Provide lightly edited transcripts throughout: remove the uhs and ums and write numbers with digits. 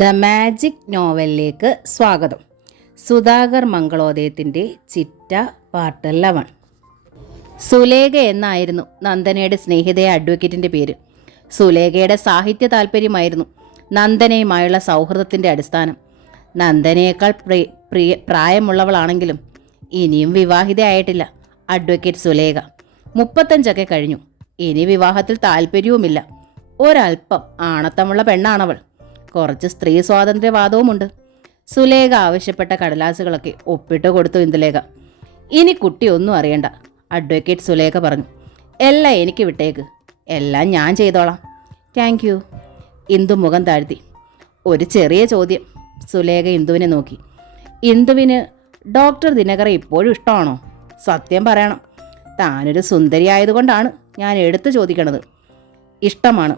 The magic നോവലിലേക്ക് സ്വാഗതം. സുധാകർ മംഗളോദയത്തിൻ്റെ ചിറ്റ part 11. Sulekha എന്നായിരുന്നു നന്ദനയുടെ സ്നേഹിതയായ അഡ്വക്കേറ്റിൻ്റെ പേര്. സുലേഖയുടെ സാഹിത്യ താല്പര്യമായിരുന്നു നന്ദനയുമായുള്ള സൗഹൃദത്തിൻ്റെ അടിസ്ഥാനം. നന്ദനയേക്കാൾ പ്രായമുള്ളവളാണെങ്കിലും ഇനിയും വിവാഹിതയായിട്ടില്ല അഡ്വക്കേറ്റ് സുലേഖ. 35 കഴിഞ്ഞു. ഇനി വിവാഹത്തിൽ താല്പര്യവുമില്ല. ഒരൽപ്പം ആണത്തമുള്ള പെണ്ണാണവൾ. കുറച്ച് സ്ത്രീ സ്വാതന്ത്ര്യവാദവുമുണ്ട്. സുലേഖ ആവശ്യപ്പെട്ട കടലാസുകളൊക്കെ ഒപ്പിട്ട് കൊടുത്തു ഇന്ദുലേഖ. ഇനി കുട്ടി ഒന്നും അറിയണ്ട, അഡ്വക്കേറ്റ് സുലേഖ പറഞ്ഞു. എല്ലാം എനിക്ക് വിട്ടേക്ക്, എല്ലാം ഞാൻ ചെയ്തോളാം. Thank you. ഇന്ദു മുഖം താഴ്ത്തി. ഒരു ചെറിയ ചോദ്യം. സുലേഖ ഇന്ദുവിനെ നോക്കി. ഇന്ദുവിന് ഡോക്ടർ ദിനകറെ ഇപ്പോഴും ഇഷ്ടമാണോ? സത്യം പറയണം, താനൊരു സുന്ദരിയായതുകൊണ്ടാണ് ഞാൻ എടുത്തു ചോദിക്കണത്. ഇഷ്ടമാണ്.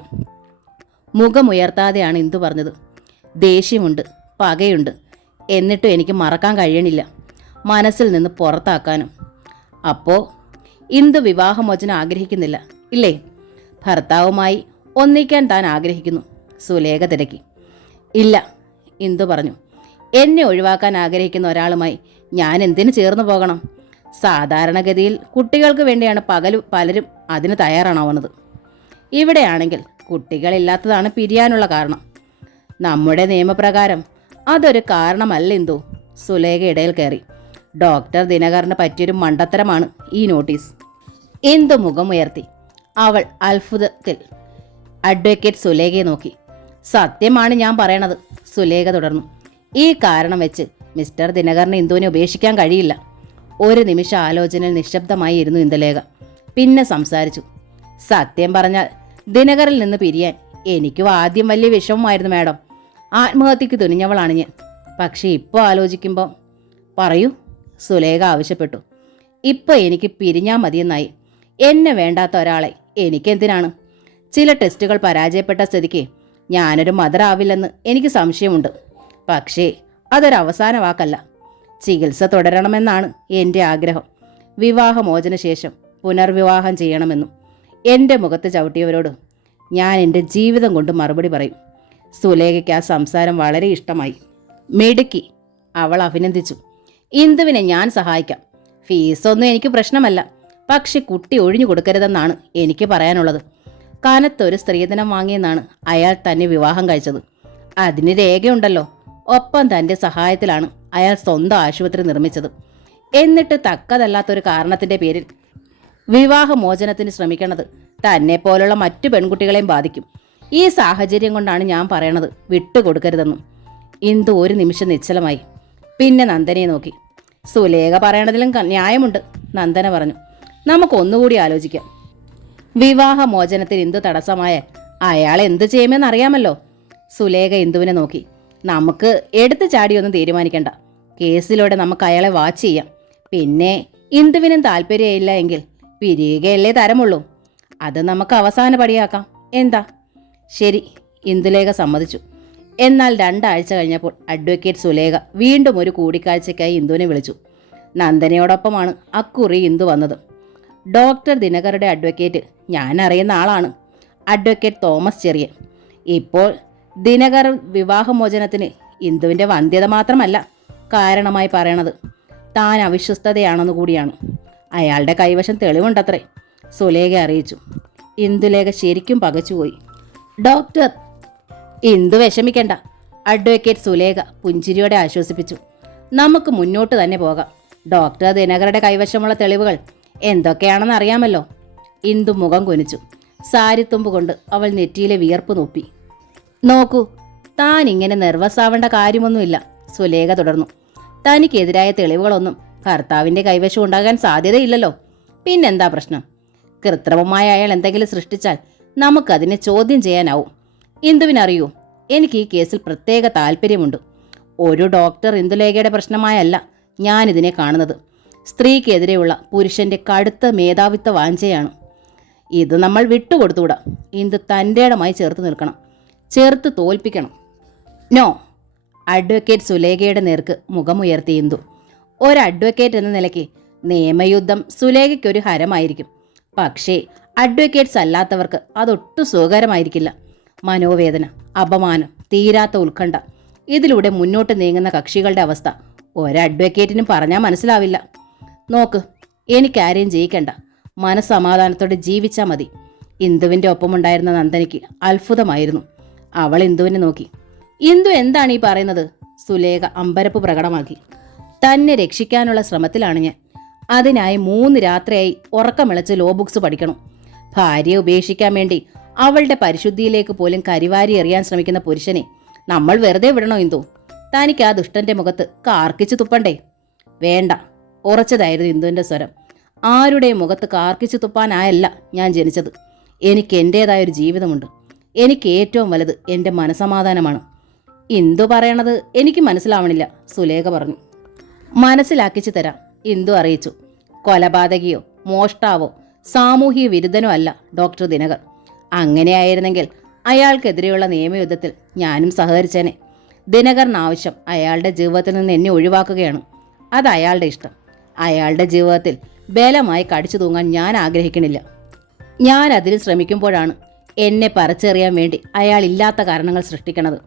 മുഖമുയർത്താതെയാണ് ഇന്ദു പറഞ്ഞത്. ദേഷ്യമുണ്ട്, പകയുണ്ട്, എന്നിട്ടും എനിക്ക് മറക്കാൻ കഴിയണില്ല, മനസ്സിൽ നിന്ന് പുറത്താക്കാനും. അപ്പോൾ ഇന്ദു വിവാഹമോചനം ആഗ്രഹിക്കുന്നില്ല ഇല്ലേ? ഭർത്താവുമായി ഒന്നിക്കാൻ താൻ ആഗ്രഹിക്കുന്നു, സുലേഖ തിരക്കി. ഇല്ല, ഇന്ദു പറഞ്ഞു. എന്നെ ഒഴിവാക്കാൻ ആഗ്രഹിക്കുന്ന ഒരാളുമായി ഞാൻ എന്തിനു ചേർന്ന് പോകണം? സാധാരണഗതിയിൽ കുട്ടികൾക്ക് വേണ്ടിയാണ് പലരും അതിന് തയ്യാറാണാവുന്നത്. ഇവിടെയാണെങ്കിൽ കുട്ടികളില്ലാത്തതാണ് പിരിയാനുള്ള കാരണം. നമ്മുടെ നിയമപ്രകാരം അതൊരു കാരണമല്ല ഇന്ദു. സുലേഖ ഇടയിൽ കയറി. ഡോക്ടർ ദിനകറിന് പറ്റിയൊരു മണ്ടത്തരമാണ് ഈ നോട്ടീസ്. ഇന്ദു മുഖമുയർത്തി. അവൾ അത്ഭുതത്തിൽ അഡ്വക്കേറ്റ് സുലേഖയെ നോക്കി. സത്യമാണ് ഞാൻ പറയണത്, സുലേഖ തുടർന്നു. ഈ കാരണം വെച്ച് മിസ്റ്റർ ദിനകറിന് ഇന്ദുവിനെ ഉപേക്ഷിക്കാൻ കഴിയില്ല. ഒരു നിമിഷം ആലോചനയിൽ നിശബ്ദമായി ഇരുന്നു ഇന്ദുലേഖ. പിന്നെ സംസാരിച്ചു. സത്യം പറഞ്ഞാൽ ദിനകറിൽ നിന്ന് പിരിയാൻ എനിക്കും ആദ്യം വലിയ വിഷമമായിരുന്നു മാഡം. ആത്മഹത്യക്ക് തുനിഞ്ഞവളാണ് ഞാൻ. പക്ഷേ ഇപ്പോൾ ആലോചിക്കുമ്പോൾ. പറയൂ, സുലേഖ ആവശ്യപ്പെട്ടു. ഇപ്പോൾ എനിക്ക് പിരിഞ്ഞാൽ മതിയെന്നായി. എന്നെ വേണ്ടാത്ത ഒരാളെ എനിക്കെന്തിനാണ്? ചില ടെസ്റ്റുകൾ പരാജയപ്പെട്ട സ്ഥിതിക്ക് ഞാനൊരു മദർ ആവില്ലെന്ന് എനിക്ക് സംശയമുണ്ട്. പക്ഷേ അതൊരവസാന വാക്കല്ല. ചികിത്സ തുടരണമെന്നാണ് എൻ്റെ ആഗ്രഹം. വിവാഹമോചന ശേഷം പുനർവിവാഹം ചെയ്യണമെന്നും. എൻ്റെ മുഖത്ത് ചവിട്ടിയവരോട് ഞാൻ എൻ്റെ ജീവിതം കൊണ്ട് മറുപടി പറയും. സുലേഖയ്ക്ക് ആ സംസാരം വളരെ ഇഷ്ടമായി. മിടുക്കി, അവൾ അഭിനന്ദിച്ചു. ഇന്ദുവിനെ ഞാൻ സഹായിക്കാം. ഫീസൊന്നും എനിക്ക് പ്രശ്നമല്ല. പക്ഷെ കുട്ടി ഒഴിഞ്ഞു കൊടുക്കരുതെന്നാണ് എനിക്ക് പറയാനുള്ളത്. കനത്തൊരു സ്ത്രീധനം വാങ്ങിയെന്നാണ് അയാൾ തന്നെ വിവാഹം കഴിച്ചത്. അതിന് രേഖയുണ്ടല്ലോ. ഒപ്പം തൻ്റെ സഹായത്തിലാണ് അയാൾ സ്വന്തം ആശുപത്രി നിർമ്മിച്ചത്. എന്നിട്ട് തക്കതല്ലാത്തൊരു കാരണത്തിൻ്റെ പേരിൽ വിവാഹമോചനത്തിന് ശ്രമിക്കണത് തന്നെ പോലുള്ള മറ്റു പെൺകുട്ടികളെയും ബാധിക്കും. ഈ സാഹചര്യം കൊണ്ടാണ് ഞാൻ പറയണത് വിട്ടുകൊടുക്കരുതെന്നും. ഇന്ദു ഒരു നിമിഷം നിശ്ചലമായി. പിന്നെ നന്ദനയെ നോക്കി. സുലേഖ പറയണതിലും ന്യായമുണ്ട്, നന്ദന പറഞ്ഞു. നമുക്കൊന്നുകൂടി ആലോചിക്കാം. വിവാഹമോചനത്തിന് ഇന്ദു തടസ്സമായ അയാൾ എന്ത് ചെയ്യുമെന്നറിയാമല്ലോ. സുലേഖ ഇന്ദുവിനെ നോക്കി. നമുക്ക് എടുത്തു ചാടിയൊന്നും തീരുമാനിക്കണ്ട. കേസിലൂടെ നമുക്ക് അയാളെ വാച്ച് ചെയ്യാം. പിന്നെ ഇന്ദുവിനും താല്പര്യമില്ല എങ്കിൽ പിരിയുകയല്ലേ തരമുള്ളൂ. അത് നമുക്ക് അവസാന പടിയാക്കാം. എന്താ? ശരി, ഇന്ദുലേഖ സമ്മതിച്ചു. എന്നാൽ 2 ആഴ്ച കഴിഞ്ഞപ്പോൾ അഡ്വക്കേറ്റ് സുലേഖ വീണ്ടും ഒരു കൂടിക്കാഴ്ചയ്ക്കായി ഇന്ദുവിനെ വിളിച്ചു. നന്ദനയോടൊപ്പമാണ് അക്കുറി ഇന്ദു വന്നത്. ഡോക്ടർ ദിനകറുടെ അഡ്വക്കേറ്റ് ഞാൻ അറിയുന്ന ആളാണ്, അഡ്വക്കേറ്റ് തോമസ് ചെറിയൻ. ഇപ്പോൾ ദിനകർ വിവാഹമോചനത്തിന് ഇന്ദുവിൻ്റെ വന്ധ്യത മാത്രമല്ല കാരണമായി പറയണത്, താൻ അവിശ്വസ്തതയാണെന്നു കൂടിയാണ്. അയാളുടെ കൈവശം തെളിവുണ്ടത്രേ, സുലേഖ അറിയിച്ചു. ഇന്ദുലേഖ ശരിക്കും പകച്ചുപോയി. ഡോക്ടർ, ഇന്ദു വിഷമിക്കണ്ട, അഡ്വക്കേറ്റ് സുലേഖ പുഞ്ചിരിയോടെ ആശ്വസിപ്പിച്ചു. നമുക്ക് മുന്നോട്ട് തന്നെ പോകാം. ഡോക്ടർ ദിനകറുടെ കൈവശമുള്ള തെളിവുകൾ എന്തൊക്കെയാണെന്ന് അറിയാമല്ലോ. ഇന്ദു മുഖം കുനിച്ചു. സാരിത്തുമ്പ് കൊണ്ട് അവൾ നെറ്റിയിലെ വിയർപ്പ് നോപ്പി. നോക്കൂ, താൻ ഇങ്ങനെ നെർവസാവേണ്ട കാര്യമൊന്നുമില്ല, സുലേഖ തുടർന്നു. തനിക്കെതിരായ തെളിവുകളൊന്നും ഭർത്താവിൻ്റെ കൈവശം ഉണ്ടാകാൻ സാധ്യതയില്ലല്ലോ. പിന്നെന്താ പ്രശ്നം? കൃത്രിമമായ അയാൾ എന്തെങ്കിലും സൃഷ്ടിച്ചാൽ നമുക്കതിനെ ചോദ്യം ചെയ്യാനാവും. ഇന്ദുവിനറിയൂ, എനിക്ക് ഈ കേസിൽ പ്രത്യേക താല്പര്യമുണ്ട്. ഒരു ഡോക്ടർ ഇന്ദുലേഖയുടെ പ്രശ്നമായല്ല ഞാനിതിനെ കാണുന്നത്. സ്ത്രീക്കെതിരെയുള്ള പുരുഷൻ്റെ കടുത്ത മേധാവിത്വ വാഞ്ചയാണ്. ഇത് നമ്മൾ വിട്ടുകൊടുത്തുകൂടാ. ഇന്ദു തൻ്റെ ഇടമായി ചേർത്ത് നിൽക്കണം, ചേർത്ത് തോൽപ്പിക്കണം. നോ, അഡ്വക്കേറ്റ് സുലേഖയുടെ നേർക്ക് മുഖമുയർത്തി ഇന്ദു. ഒരു അഡ്വക്കേറ്റ് എന്ന നിലയ്ക്ക് നിയമയുദ്ധം സുലേഖയ്ക്കൊരു ഹരമായിരിക്കും. പക്ഷേ അഡ്വക്കേറ്റ്സ് അല്ലാത്തവർക്ക് അതൊട്ടും സുഖകരമായിരിക്കില്ല. മനോവേദന, അപമാനം, തീരാത്ത ഉത്കണ്ഠ. ഇതിലൂടെ മുന്നോട്ട് നീങ്ങുന്ന കക്ഷികളുടെ അവസ്ഥ ഒരഡ്വക്കേറ്റിനും പറഞ്ഞാൽ മനസ്സിലാവില്ല. നോക്ക്, എനിക്കാരെയും ജയിക്കണ്ട, മനസ്സമാധാനത്തോടെ ജീവിച്ചാൽ മതി. ഇന്ദുവിൻ്റെ ഒപ്പമുണ്ടായിരുന്ന നന്ദനയ്ക്ക് അത്ഭുതമായിരുന്നു. അവൾ ഇന്ദുവിനെ നോക്കി. ഇന്ദു എന്താണ് ഈ പറയുന്നത്? സുലേഖ അമ്പരപ്പ് പ്രകടമാക്കി. തന്നെ രക്ഷിക്കാനുള്ള ശ്രമത്തിലാണ് ഞാൻ. അതിനായി 3 രാത്രിയായി ഉറക്കമിളച്ച് ലോ ബുക്സ് പഠിക്കണം. ഭാര്യയെ ഉപേക്ഷിക്കാൻ വേണ്ടി അവളുടെ പരിശുദ്ധിയിലേക്ക് പോലും കരിവാരി എറിയാൻ ശ്രമിക്കുന്ന പുരുഷനെ നമ്മൾ വെറുതെ വിടണോ ഇന്ദു? തനിക്ക് ആ ദുഷ്ടന്റെ മുഖത്ത് കാർക്കിച്ചു തുപ്പണ്ടേ? വേണ്ട, ഉറച്ചതായിരുന്നു ഇന്ദുവിൻ്റെ സ്വരം. ആരുടെയും മുഖത്ത് കാർക്കിച്ചു തുപ്പാനായല്ല ഞാൻ ജനിച്ചത്. എനിക്ക് എൻ്റേതായൊരു ജീവിതമുണ്ട്. എനിക്ക് ഏറ്റവും വലുത് എൻ്റെ മനസമാധാനമാണ്. ഇന്ദു പറയണത് എനിക്ക് മനസ്സിലാവണില്ല, സുലേഖ പറഞ്ഞു. മനസ്സിലാക്കിച്ചു തരാം, ഇന്ദു അറിയിച്ചു. കൊലപാതകിയോ മോഷ്ടാവോ സാമൂഹിക വിരുദ്ധനോ അല്ല ഡോക്ടർ ദിനകർ. അങ്ങനെയായിരുന്നെങ്കിൽ അയാൾക്കെതിരെയുള്ള നിയമയുദ്ധത്തിൽ ഞാനും സഹകരിച്ചേനെ. ദിനകറിന് ആവശ്യം അയാളുടെ ജീവിതത്തിൽ നിന്ന് എന്നെ ഒഴിവാക്കുകയാണ്. അത് അയാളുടെ ഇഷ്ടം. അയാളുടെ ജീവിതത്തിൽ ബലമായി കടിച്ചു തൂങ്ങാൻ ഞാൻ ആഗ്രഹിക്കണില്ല. ഞാൻ അതിന് ശ്രമിക്കുമ്പോഴാണ് എന്നെ പറിച്ചെറിയാൻ വേണ്ടി അയാൾ ഇല്ലാത്ത കാരണങ്ങൾ സൃഷ്ടിക്കണത്.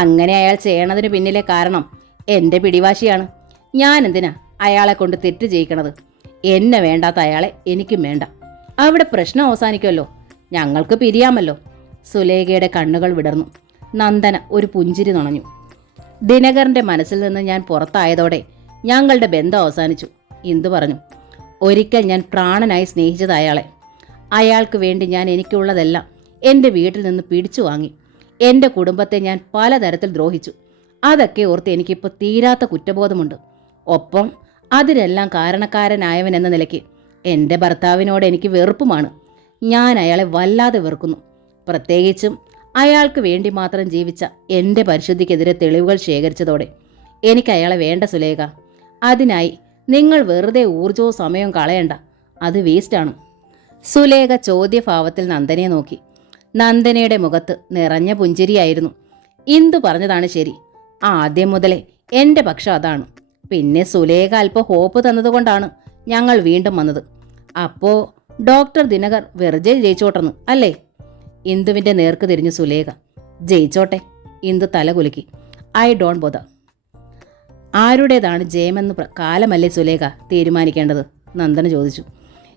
അങ്ങനെ അയാൾ ചെയ്യണതിന് പിന്നിലെ കാരണം എൻ്റെ പിടിവാശിയാണ്. ഞാൻ എന്തിനാ അയാളെ കൊണ്ട് തെറ്റ് ചെയ്യിക്കണത്? എന്നെ വേണ്ടാത്ത അയാളെ എനിക്കും വേണ്ട. അവിടെ പ്രശ്നം അവസാനിക്കുമല്ലോ, ഞങ്ങൾക്ക് പിരിയാമല്ലോ. സുലേഖയുടെ കണ്ണുകൾ വിടർന്നു. നന്ദന ഒരു പുഞ്ചിരി നുണഞ്ഞു. ദിനകറിൻ്റെ മനസ്സിൽ നിന്ന് ഞാൻ പുറത്തായതോടെ ഞങ്ങളുടെ ബന്ധം അവസാനിച്ചു, ഇന്ദു പറഞ്ഞു. ഒരിക്കൽ ഞാൻ പ്രാണനായി സ്നേഹിച്ചത് അയാളെ. അയാൾക്ക് വേണ്ടി ഞാൻ എനിക്കുള്ളതെല്ലാം എൻ്റെ വീട്ടിൽ നിന്ന് പിടിച്ചു വാങ്ങി. എൻ്റെ കുടുംബത്തെ ഞാൻ പലതരത്തിൽ ദ്രോഹിച്ചു. അതൊക്കെ ഓർത്ത് എനിക്കിപ്പോൾ തീരാത്ത കുറ്റബോധമുണ്ട്. ഒപ്പം അതിനെല്ലാം കാരണക്കാരനായവൻ എന്ന നിലയ്ക്ക് എൻ്റെ ഭർത്താവിനോട് എനിക്ക് വെറുപ്പുമാണ്. ഞാൻ അയാളെ വല്ലാതെ വെറുക്കുന്നു. പ്രത്യേകിച്ചും അയാൾക്ക് വേണ്ടി മാത്രം ജീവിച്ച എൻ്റെ പരിശുദ്ധിക്കെതിരെ തെളിവുകൾ ശേഖരിച്ചതോടെ എനിക്ക് അയാളെ വേണ്ട സുലേഖ. അതിനായി നിങ്ങൾ വെറുതെ ഊർജവും സമയവും കളയണ്ട, അത് വേസ്റ്റാണ്. സുലേഖ ചോദ്യഭാവത്തിൽ നന്ദനയെ നോക്കി. നന്ദനയുടെ മുഖത്ത് നിറഞ്ഞ പുഞ്ചിരിയായിരുന്നു. ഇന്ദു പറഞ്ഞതാണ് ശരി. ആദ്യം മുതലേ എൻ്റെ പക്ഷം അതാണ്. പിന്നെ സുലേഖ അല്പം ഹോപ്പ് തന്നതുകൊണ്ടാണ് ഞങ്ങൾ വീണ്ടും വന്നത്. അപ്പോൾ ഡോക്ടർ ദിനകർ വെറുതെ ജയിച്ചോട്ടെന്ന് അല്ലേ? ഇന്ദുവിൻ്റെ നേർക്ക് തിരിഞ്ഞു സുലേഖ. ജയിച്ചോട്ടെ, ഇന്ദു തല കുലുക്കി. I don't bother. ആരുടേതാണ് ജയമെന്ന് കാലമല്ലേ സുലേഖ തീരുമാനിക്കേണ്ടത്? നന്ദന ചോദിച്ചു.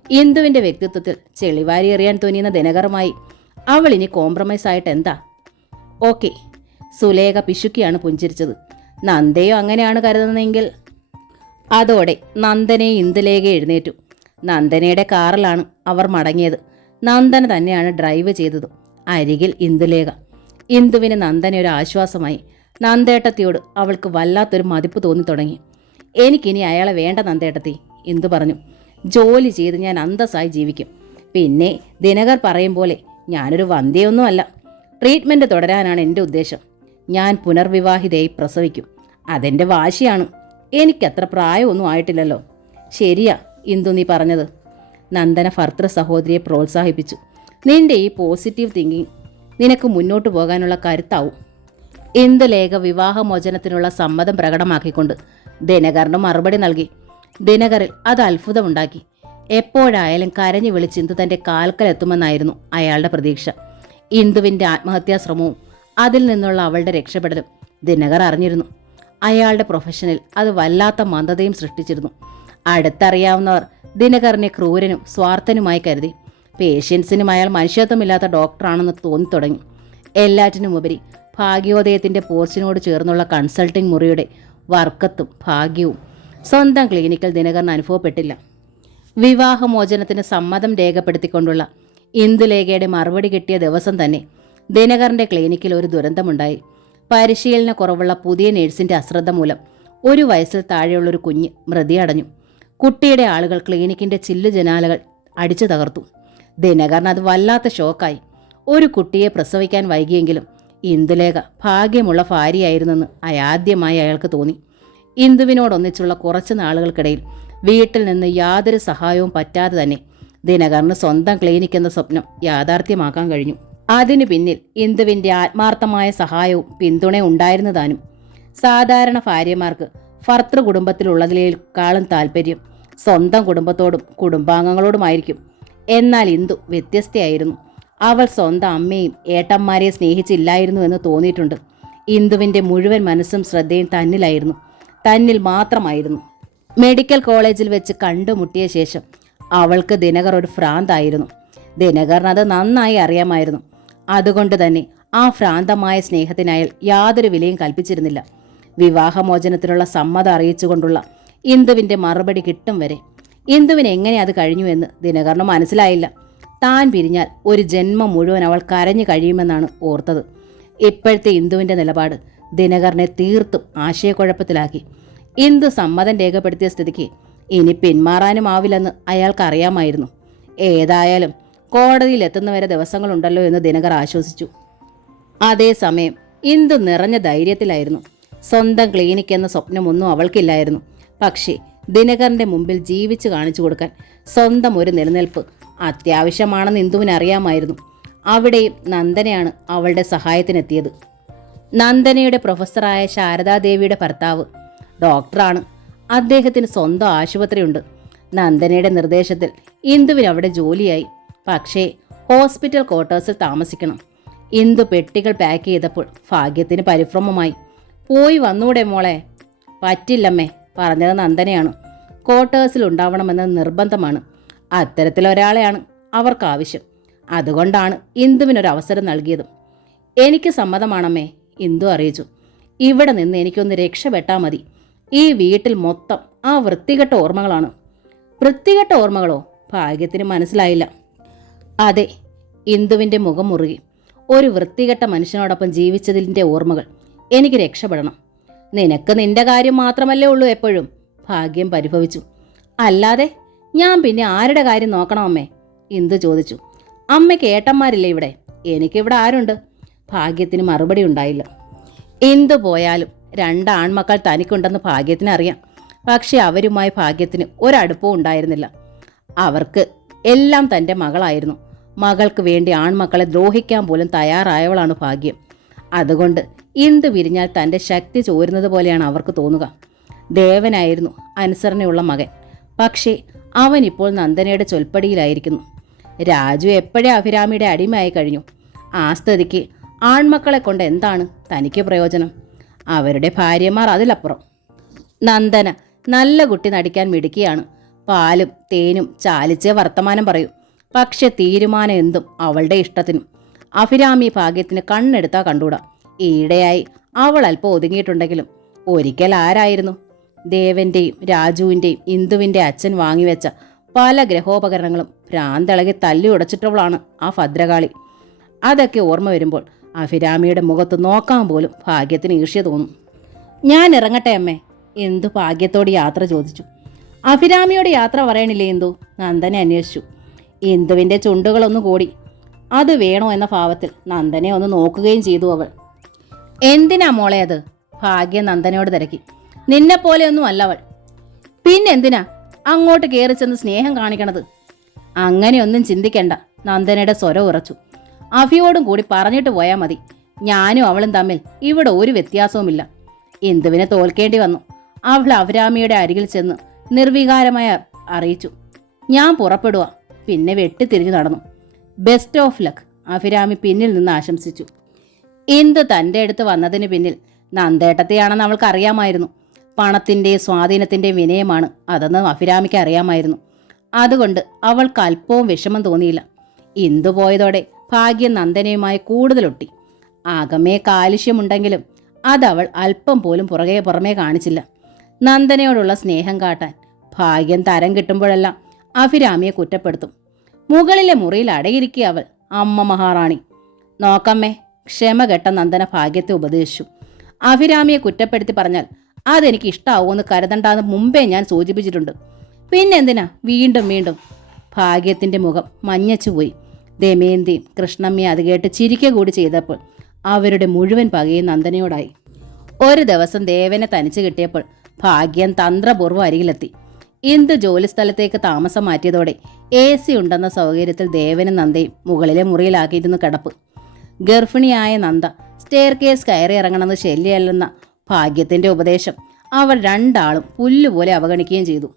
ഇന്ദുവിൻ്റെ വ്യക്തിത്വത്തിൽ ചെളിവാരി എറിയാൻ തോന്നിയുന്ന ദിനകറുമായി അവൾ ഇനി കോംപ്രമൈസ് ആയിട്ട് എന്താ? ഓക്കെ, സുലേഖ പിശുക്കിയാണ് പുഞ്ചിരിച്ചത്. നന്ദയോ അങ്ങനെയാണ് കരുതുന്നതെങ്കിൽ. അതോടെ നന്ദനയും ഇന്ദുലേഖ എഴുന്നേറ്റു. നന്ദനയുടെ കാറിലാണ് അവർ മടങ്ങിയത്. നന്ദന തന്നെയാണ് ഡ്രൈവ് ചെയ്തത്. അരികിൽ ഇന്ദുലേഖ. ഇന്ദുവിന് നന്ദന ഒരു ആശ്വാസമായി. നന്ദേട്ടത്തിയോട് അവൾക്ക് വല്ലാത്തൊരു മതിപ്പ് തോന്നിത്തുടങ്ങി. എനിക്കിനി അയാളെ വേണ്ട നന്ദേട്ടത്തി, ഇന്ദു പറഞ്ഞു. ജോലി ചെയ്ത് ഞാൻ അന്തസ്സായി ജീവിക്കും. പിന്നെ ദിനകർ പറയും പോലെ ഞാനൊരു വന്ധ്യയൊന്നുമല്ല. ട്രീറ്റ്മെൻറ്റ് തുടരാനാണ് എൻ്റെ ഉദ്ദേശം. ഞാൻ പുനർവിവാഹിതയായി പ്രസവിക്കും. അതെൻ്റെ വാശിയാണ്. എനിക്കത്ര പ്രായമൊന്നും ആയിട്ടില്ലല്ലോ. ശരിയാ ഇന്ദു നീ പറഞ്ഞത്. നന്ദന ഭർത്തൃ സഹോദരിയെ പ്രോത്സാഹിപ്പിച്ചു. നിന്റെ ഈ പോസിറ്റീവ് തിങ്കിങ് നിനക്ക് മുന്നോട്ട് പോകാനുള്ള കരുത്താവും. ഇന്ദുലേഖ വിവാഹമോചനത്തിനുള്ള സമ്മതം പ്രകടമാക്കിക്കൊണ്ട് ദിനകറിന് മറുപടി നൽകി. ദിനകറിൽ അത് അത്ഭുതമുണ്ടാക്കി. എപ്പോഴായാലും കരഞ്ഞു വിളിച്ച് ഇന്ദു തൻ്റെ കാൽക്കലെത്തുമെന്നായിരുന്നു അയാളുടെ പ്രതീക്ഷ. ഇന്ദുവിൻ്റെ ആത്മഹത്യാശ്രമവും അതിൽ നിന്നുള്ള അവളുടെ രക്ഷപ്പെടലും ദിനകർ അറിഞ്ഞിരുന്നു. അയാളുടെ പ്രൊഫഷനിൽ അത് വല്ലാത്ത മന്ദതയും സൃഷ്ടിച്ചിരുന്നു. അടുത്തറിയാവുന്നവർ ദിനകറിനെ ക്രൂരനും സ്വാർത്ഥനുമായി കരുതി. പേഷ്യൻസിനും അയാൾ മനുഷ്യത്വമില്ലാത്ത ഡോക്ടറാണെന്ന് തോന്നിത്തുടങ്ങി. എല്ലാറ്റിനുമുപരി ഭാഗ്യോദയത്തിൻ്റെ പോർച്ചിനോട് ചേർന്നുള്ള കൺസൾട്ടിംഗ് മുറിയുടെ വർക്കത്തും ഭാഗ്യവും സ്വന്തം ക്ലിനിക്കിൽ ദിനകറിന് അനുഭവപ്പെട്ടില്ല. വിവാഹമോചനത്തിന് സമ്മതം രേഖപ്പെടുത്തിക്കൊണ്ടുള്ള ഇന്ദുലേഖയുടെ മറുപടി കിട്ടിയ ദിവസം തന്നെ ദിനകറിൻ്റെ ക്ലിനിക്കിൽ ഒരു ദുരന്തമുണ്ടായി. പരിശീലന കുറവുള്ള പുതിയ നേഴ്സിൻ്റെ അശ്രദ്ധ മൂലം 1 വയസ്സിൽ താഴെയുള്ളൊരു കുഞ്ഞ് മൃതിയടഞ്ഞു. കുട്ടിയുടെ ആളുകൾ ക്ലിനിക്കിൻ്റെ ചില്ലു ജനാലകൾ അടിച്ചു തകർത്തു. ദിനകറിന് അത് വല്ലാത്ത ഷോക്കായി. ഒരു കുട്ടിയെ പ്രസവിക്കാൻ വൈകിയെങ്കിലും ഇന്ദുലേഖ ഭാഗ്യമുള്ള ഭാര്യയായിരുന്നെന്ന് ആദ്യമായി അയാൾക്ക് തോന്നി. ഇന്ദുവിനോടൊന്നിച്ചുള്ള കുറച്ച് നാളുകൾക്കിടയിൽ വീട്ടിൽ നിന്ന് യാതൊരു സഹായവും പറ്റാതെ തന്നെ ദിനകറിന് സ്വന്തം ക്ലിനിക് എന്ന സ്വപ്നം യാഥാർത്ഥ്യമാക്കാൻ കഴിഞ്ഞു. അതിനു പിന്നിൽ ഇന്ദുവിൻ്റെ ആത്മാർത്ഥമായ സഹായവും പിന്തുണയും ഉണ്ടായിരുന്നതാനും. സാധാരണ ഭാര്യമാർക്ക് ഭർത്തൃ കുടുംബത്തിലുള്ളതിനേക്കാളും താല്പര്യം സ്വന്തം കുടുംബത്തോടും കുടുംബാംഗങ്ങളോടുമായിരിക്കും. എന്നാൽ ഇന്ദു വ്യത്യസ്തയായിരുന്നു. അവൾ സ്വന്തം അമ്മയും ഏട്ടന്മാരെയും സ്നേഹിച്ചില്ലായിരുന്നു എന്ന് തോന്നിയിട്ടുണ്ട്. ഇന്ദുവിൻ്റെ മുഴുവൻ മനസ്സും ശ്രദ്ധയും തന്നിലായിരുന്നു, തന്നിൽ മാത്രമായിരുന്നു. മെഡിക്കൽ കോളേജിൽ വെച്ച് കണ്ടുമുട്ടിയ ശേഷം അവൾക്ക് ദിനകർ ഒരു ഭ്രാന്തായിരുന്നു. ദിനകറിന് അത് നന്നായി അറിയാമായിരുന്നു. അതുകൊണ്ട് തന്നെ ആ ഭ്രാന്തമായ സ്നേഹത്തിനയാൾ യാതൊരു വിലയും കൽപ്പിച്ചിരുന്നില്ല. വിവാഹമോചനത്തിനുള്ള സമ്മതം അറിയിച്ചുകൊണ്ടുള്ള ഇന്ദുവിൻ്റെ മറുപടി കിട്ടും വരെ ഇന്ദുവിന് എങ്ങനെ അത് കഴിഞ്ഞു എന്ന് ദിനകറിന് മനസ്സിലായില്ല. താൻ പിരിഞ്ഞാൽ ഒരു ജന്മം മുഴുവൻ അവൾ കരഞ്ഞു കഴിയുമെന്നാണ് ഓർത്തത്. ഇപ്പോഴത്തെ ഇന്ദുവിൻ്റെ നിലപാട് ദിനകറിനെ തീർത്തും ആശയക്കുഴപ്പത്തിലാക്കി. ഇന്ദു സമ്മതം രേഖപ്പെടുത്തിയ സ്ഥിതിക്ക് ഇനി പിന്മാറാനുമാവില്ലെന്ന് അയാൾക്കറിയാമായിരുന്നു. ഏതായാലും കോടതിയിൽ എത്തുന്നവരെ ദിവസങ്ങളുണ്ടല്ലോ എന്ന് ദിനകർ ആശ്വസിച്ചു. അതേസമയം ഇന്ദു നിറഞ്ഞ ധൈര്യത്തിലായിരുന്നു. സ്വന്തം ക്ലിനിക് എന്ന സ്വപ്നമൊന്നും അവൾക്കില്ലായിരുന്നു. പക്ഷേ ദിനകറിൻ്റെ മുമ്പിൽ ജീവിച്ചു കാണിച്ചു കൊടുക്കാൻ സ്വന്തം ഒരു നിലനിൽപ്പ് അത്യാവശ്യമാണെന്ന് ഇന്ദുവിന് അറിയാമായിരുന്നു. അവിടെയും നന്ദനയാണ് അവളുടെ സഹായത്തിനെത്തിയത്. നന്ദനയുടെ പ്രൊഫസറായ ശാരദാദേവിയുടെ ഭർത്താവ് ഡോക്ടറാണ്. അദ്ദേഹത്തിന് സ്വന്തം ആശുപത്രിയുണ്ട്. നന്ദനയുടെ നിർദ്ദേശത്തിൽ ഇന്ദുവിന് അവിടെ ജോലിയായി. പക്ഷേ ഹോസ്പിറ്റൽ ക്വാർട്ടേഴ്സിൽ താമസിക്കണം. ഇന്ദു പെട്ടികൾ പാക്ക് ചെയ്തപ്പോൾ ഭാഗ്യത്തിന് പരിഭ്രമമായി. പോയി വന്നൂടെ മോളെ? പറ്റില്ലമ്മേ, പറഞ്ഞത് നന്ദനയാണ്. ക്വാർട്ടേഴ്സിൽ ഉണ്ടാവണമെന്നത് നിർബന്ധമാണ്. അത്തരത്തിലൊരാളെയാണ് അവർക്കാവശ്യം. അതുകൊണ്ടാണ് ഇന്ദുവിനൊരവസരം നൽകിയതും. എനിക്ക് സമ്മതമാണമ്മേ, ഇന്ദു അറിയിച്ചു. ഇവിടെ നിന്ന് എനിക്കൊന്ന് രക്ഷപ്പെട്ടാൽ മതി. ഈ വീട്ടിൽ മൊത്തം ആ വൃത്തികെട്ട ഓർമ്മകളാണ്. വൃത്തികെട്ട ഓർമ്മകളോ? ഭാഗ്യത്തിന് മനസ്സിലായില്ല. അതെ, ഇന്ദുവിൻ്റെ മുഖം മുറുകി. ഒരു വൃത്തികെട്ട മനുഷ്യനോടൊപ്പം ജീവിച്ചതിൻ്റെ ഓർമ്മകൾ. എനിക്ക് രക്ഷപ്പെടണം. നിനക്ക് നിന്റെ കാര്യം മാത്രമല്ലേ ഉള്ളൂ എപ്പോഴും, ഭാഗ്യം പരിഭവിച്ചു. അല്ലാതെ ഞാൻ പിന്നെ ആരുടെ കാര്യം നോക്കണം അമ്മേ? ഇന്ദു ചോദിച്ചു. അമ്മയ്ക്ക് ഏട്ടന്മാരില്ലേ ഇവിടെ? എനിക്കിവിടെ ആരുണ്ട്? ഭാഗ്യത്തിന് മറുപടി ഉണ്ടായില്ല. ഇന്ദു പോയാലും 2 ആൺമക്കൾ തനിക്കുണ്ടെന്ന് ഭാഗ്യത്തിന് അറിയാം. പക്ഷെ അവരുമായി ഭാഗ്യത്തിന് ഒരടുപ്പവും ഉണ്ടായിരുന്നില്ല. അവർക്ക് എല്ലാം തൻ്റെ മകളായിരുന്നു. മകൾക്ക് വേണ്ടി ആൺമക്കളെ ദ്രോഹിക്കാൻ പോലും തയ്യാറായവളാണ് ഭാഗ്യം. അതുകൊണ്ട് ഇന്ദു വിരിഞ്ഞാൽ തൻ്റെ ശക്തി ചോരുന്നത് പോലെയാണ് അവർക്ക് തോന്നുക. ദേവനായിരുന്നു അനുസരണയുള്ള മകൻ. പക്ഷേ അവനിപ്പോൾ നന്ദനയുടെ ചൊൽപ്പടിയിലായിരിക്കുന്നു. രാജു എപ്പോഴേ അഭിരാമിയുടെ അടിമയായി കഴിഞ്ഞു. ആ സ്ഥിതിക്ക് ആൺമക്കളെ കൊണ്ട് എന്താണ് തനിക്ക് പ്രയോജനം? അവരുടെ ഭാര്യമാർ അതിലപ്പുറം. നന്ദന നല്ല കുട്ടി നടിക്കാൻ മിടുക്കിയാണ്. പാലും തേനും ചാലിച്ചേ വർത്തമാനം പറയൂ. പക്ഷെ തീരുമാനം എന്തും അവളുടെ ഇഷ്ടത്തിനും. അഭിരാമി ഭാഗ്യത്തിന് കണ്ണെടുത്താൽ കണ്ടൂടാ. ഈയിടെയായി അവൾ അല്പം ഒതുങ്ങിയിട്ടുണ്ടെങ്കിലും ഒരിക്കൽ ആരായിരുന്നു? ദേവൻ്റെയും രാജുവിൻ്റെയും ഇന്ദുവിൻ്റെ അച്ഛൻ വാങ്ങിവെച്ച പല ഗ്രഹോപകരണങ്ങളും ഭ്രാന്തിളകി തല്ലി ഉടച്ചിട്ടവളാണ് ആ ഭദ്രകാളി. അതൊക്കെ ഓർമ്മ വരുമ്പോൾ അഭിരാമിയുടെ മുഖത്ത് നോക്കാൻ പോലും ഭാഗ്യത്തിന് ഈർഷ്യ തോന്നും. ഞാൻ ഇറങ്ങട്ടെ അമ്മേ? ഇന്ദു ഭാഗ്യത്തോട് യാത്ര ചോദിച്ചു. അഭിരാമിയോട് യാത്ര പറയണില്ലേ ഇന്ദു? നന്ദനെ അന്വേഷിച്ചു. ഇന്ദുവിൻ്റെ ചുണ്ടുകളൊന്നു കൂടി. അത് വേണോ എന്ന ഭാവത്തിൽ നന്ദനെ ഒന്ന് നോക്കുകയും ചെയ്തു അവൾ. എന്തിനാ മോളെ അത്? ഭാഗ്യം നന്ദനയോട് തിരക്കി. നിന്നെപ്പോലെയൊന്നും അല്ലവൾ. പിന്നെന്തിനാ അങ്ങോട്ട് കയറി ചെന്ന് സ്നേഹം കാണിക്കണത്? അങ്ങനെയൊന്നും ചിന്തിക്കണ്ട. നന്ദനയുടെ സ്വരം ഉറച്ചു. അഭിയോടും കൂടി പറഞ്ഞിട്ട് പോയാൽ മതി. ഞാനും അവളും തമ്മിൽ ഇവിടെ ഒരു വ്യത്യാസവുമില്ല. ഇന്ദുവിനെ തോൽക്കേണ്ടി വന്നു. അവൾ അഭിരാമിയുടെ അരികിൽ ചെന്ന് നിർവികാരമായി അറിയിച്ചു, ഞാൻ പുറപ്പെടുക. പിന്നെ വെട്ടിത്തിരിഞ്ഞു നടന്നു. ബെസ്റ്റ് ഓഫ് ലക്ക്, അഭിരാമി പിന്നിൽ നിന്ന് ആശംസിച്ചു. ഇന്ദു തൻ്റെ അടുത്ത് വന്നതിന് പിന്നിൽ നന്ദേട്ടത്തെയാണെന്ന് അവൾക്ക് അറിയാമായിരുന്നു. പണത്തിൻ്റെയും സ്വാധീനത്തിൻ്റെയും വിനയമാണ് അതെന്ന് അഭിരാമിക്ക് അറിയാമായിരുന്നു. അതുകൊണ്ട് അവൾക്ക് അല്പവും വിഷമം തോന്നിയില്ല. ഇന്ദു പോയതോടെ ഭാഗ്യം നന്ദനയുമായി കൂടുതലൊട്ടി. ആകമേ കാലുഷ്യമുണ്ടെങ്കിലും അതവൾ അല്പം പോലും പുറമേ കാണിച്ചില്ല. നന്ദനയോടുള്ള സ്നേഹം കാട്ടാൻ ഭാഗ്യം തരം കിട്ടുമ്പോഴെല്ലാം അഭിരാമിയെ കുറ്റപ്പെടുത്തും. മുകളിലെ മുറിയിൽ അടയിരിക്കുക അവൾ, അമ്മ മഹാറാണി. നോക്കമ്മേ, ക്ഷമ കെട്ട നന്ദന ഭാഗ്യത്തെ ഉപദേശിച്ചു. അഭിരാമിയെ കുറ്റപ്പെടുത്തി പറഞ്ഞാൽ അതെനിക്ക് ഇഷ്ടാവുമെന്ന് കരുതണ്ടാന്ന് മുമ്പേ ഞാൻ സൂചിപ്പിച്ചിട്ടുണ്ട്. പിന്നെന്തിനാ വീണ്ടും വീണ്ടും? ഭാഗ്യത്തിൻ്റെ മുഖം മഞ്ഞച്ചുപോയി. ദമയന്തിയും കൃഷ്ണമ്മയെ അത് കേട്ട് ചിരിക്കുക കൂടി ചെയ്തപ്പോൾ അവരുടെ മുഴുവൻ പകയും നന്ദനയോടായി. ഒരു ദിവസം ദേവനെ തനിച്ച് കിട്ടിയപ്പോൾ ഭാഗ്യം തന്ത്രപൂർവ്വം അരികിലെത്തി. ഇന്ദു ജോലിസ്ഥലത്തേക്ക് താമസം മാറ്റിയതോടെ AC ഉണ്ടെന്ന സൗകര്യത്തിൽ ദേവനും നന്ദയും മുകളിലെ മുറിയിലാക്കിയിരുന്നു കിടപ്പ്. ഗർഭിണിയായ നന്ദ സ്റ്റെയർ കേസ് കയറി ഇറങ്ങണമെന്ന് ശല്യമല്ലെന്ന ഭാഗ്യത്തിൻ്റെ ഉപദേശം അവർ രണ്ടാളും പുല്ലുപോലെ അവഗണിക്കുകയും ചെയ്തു.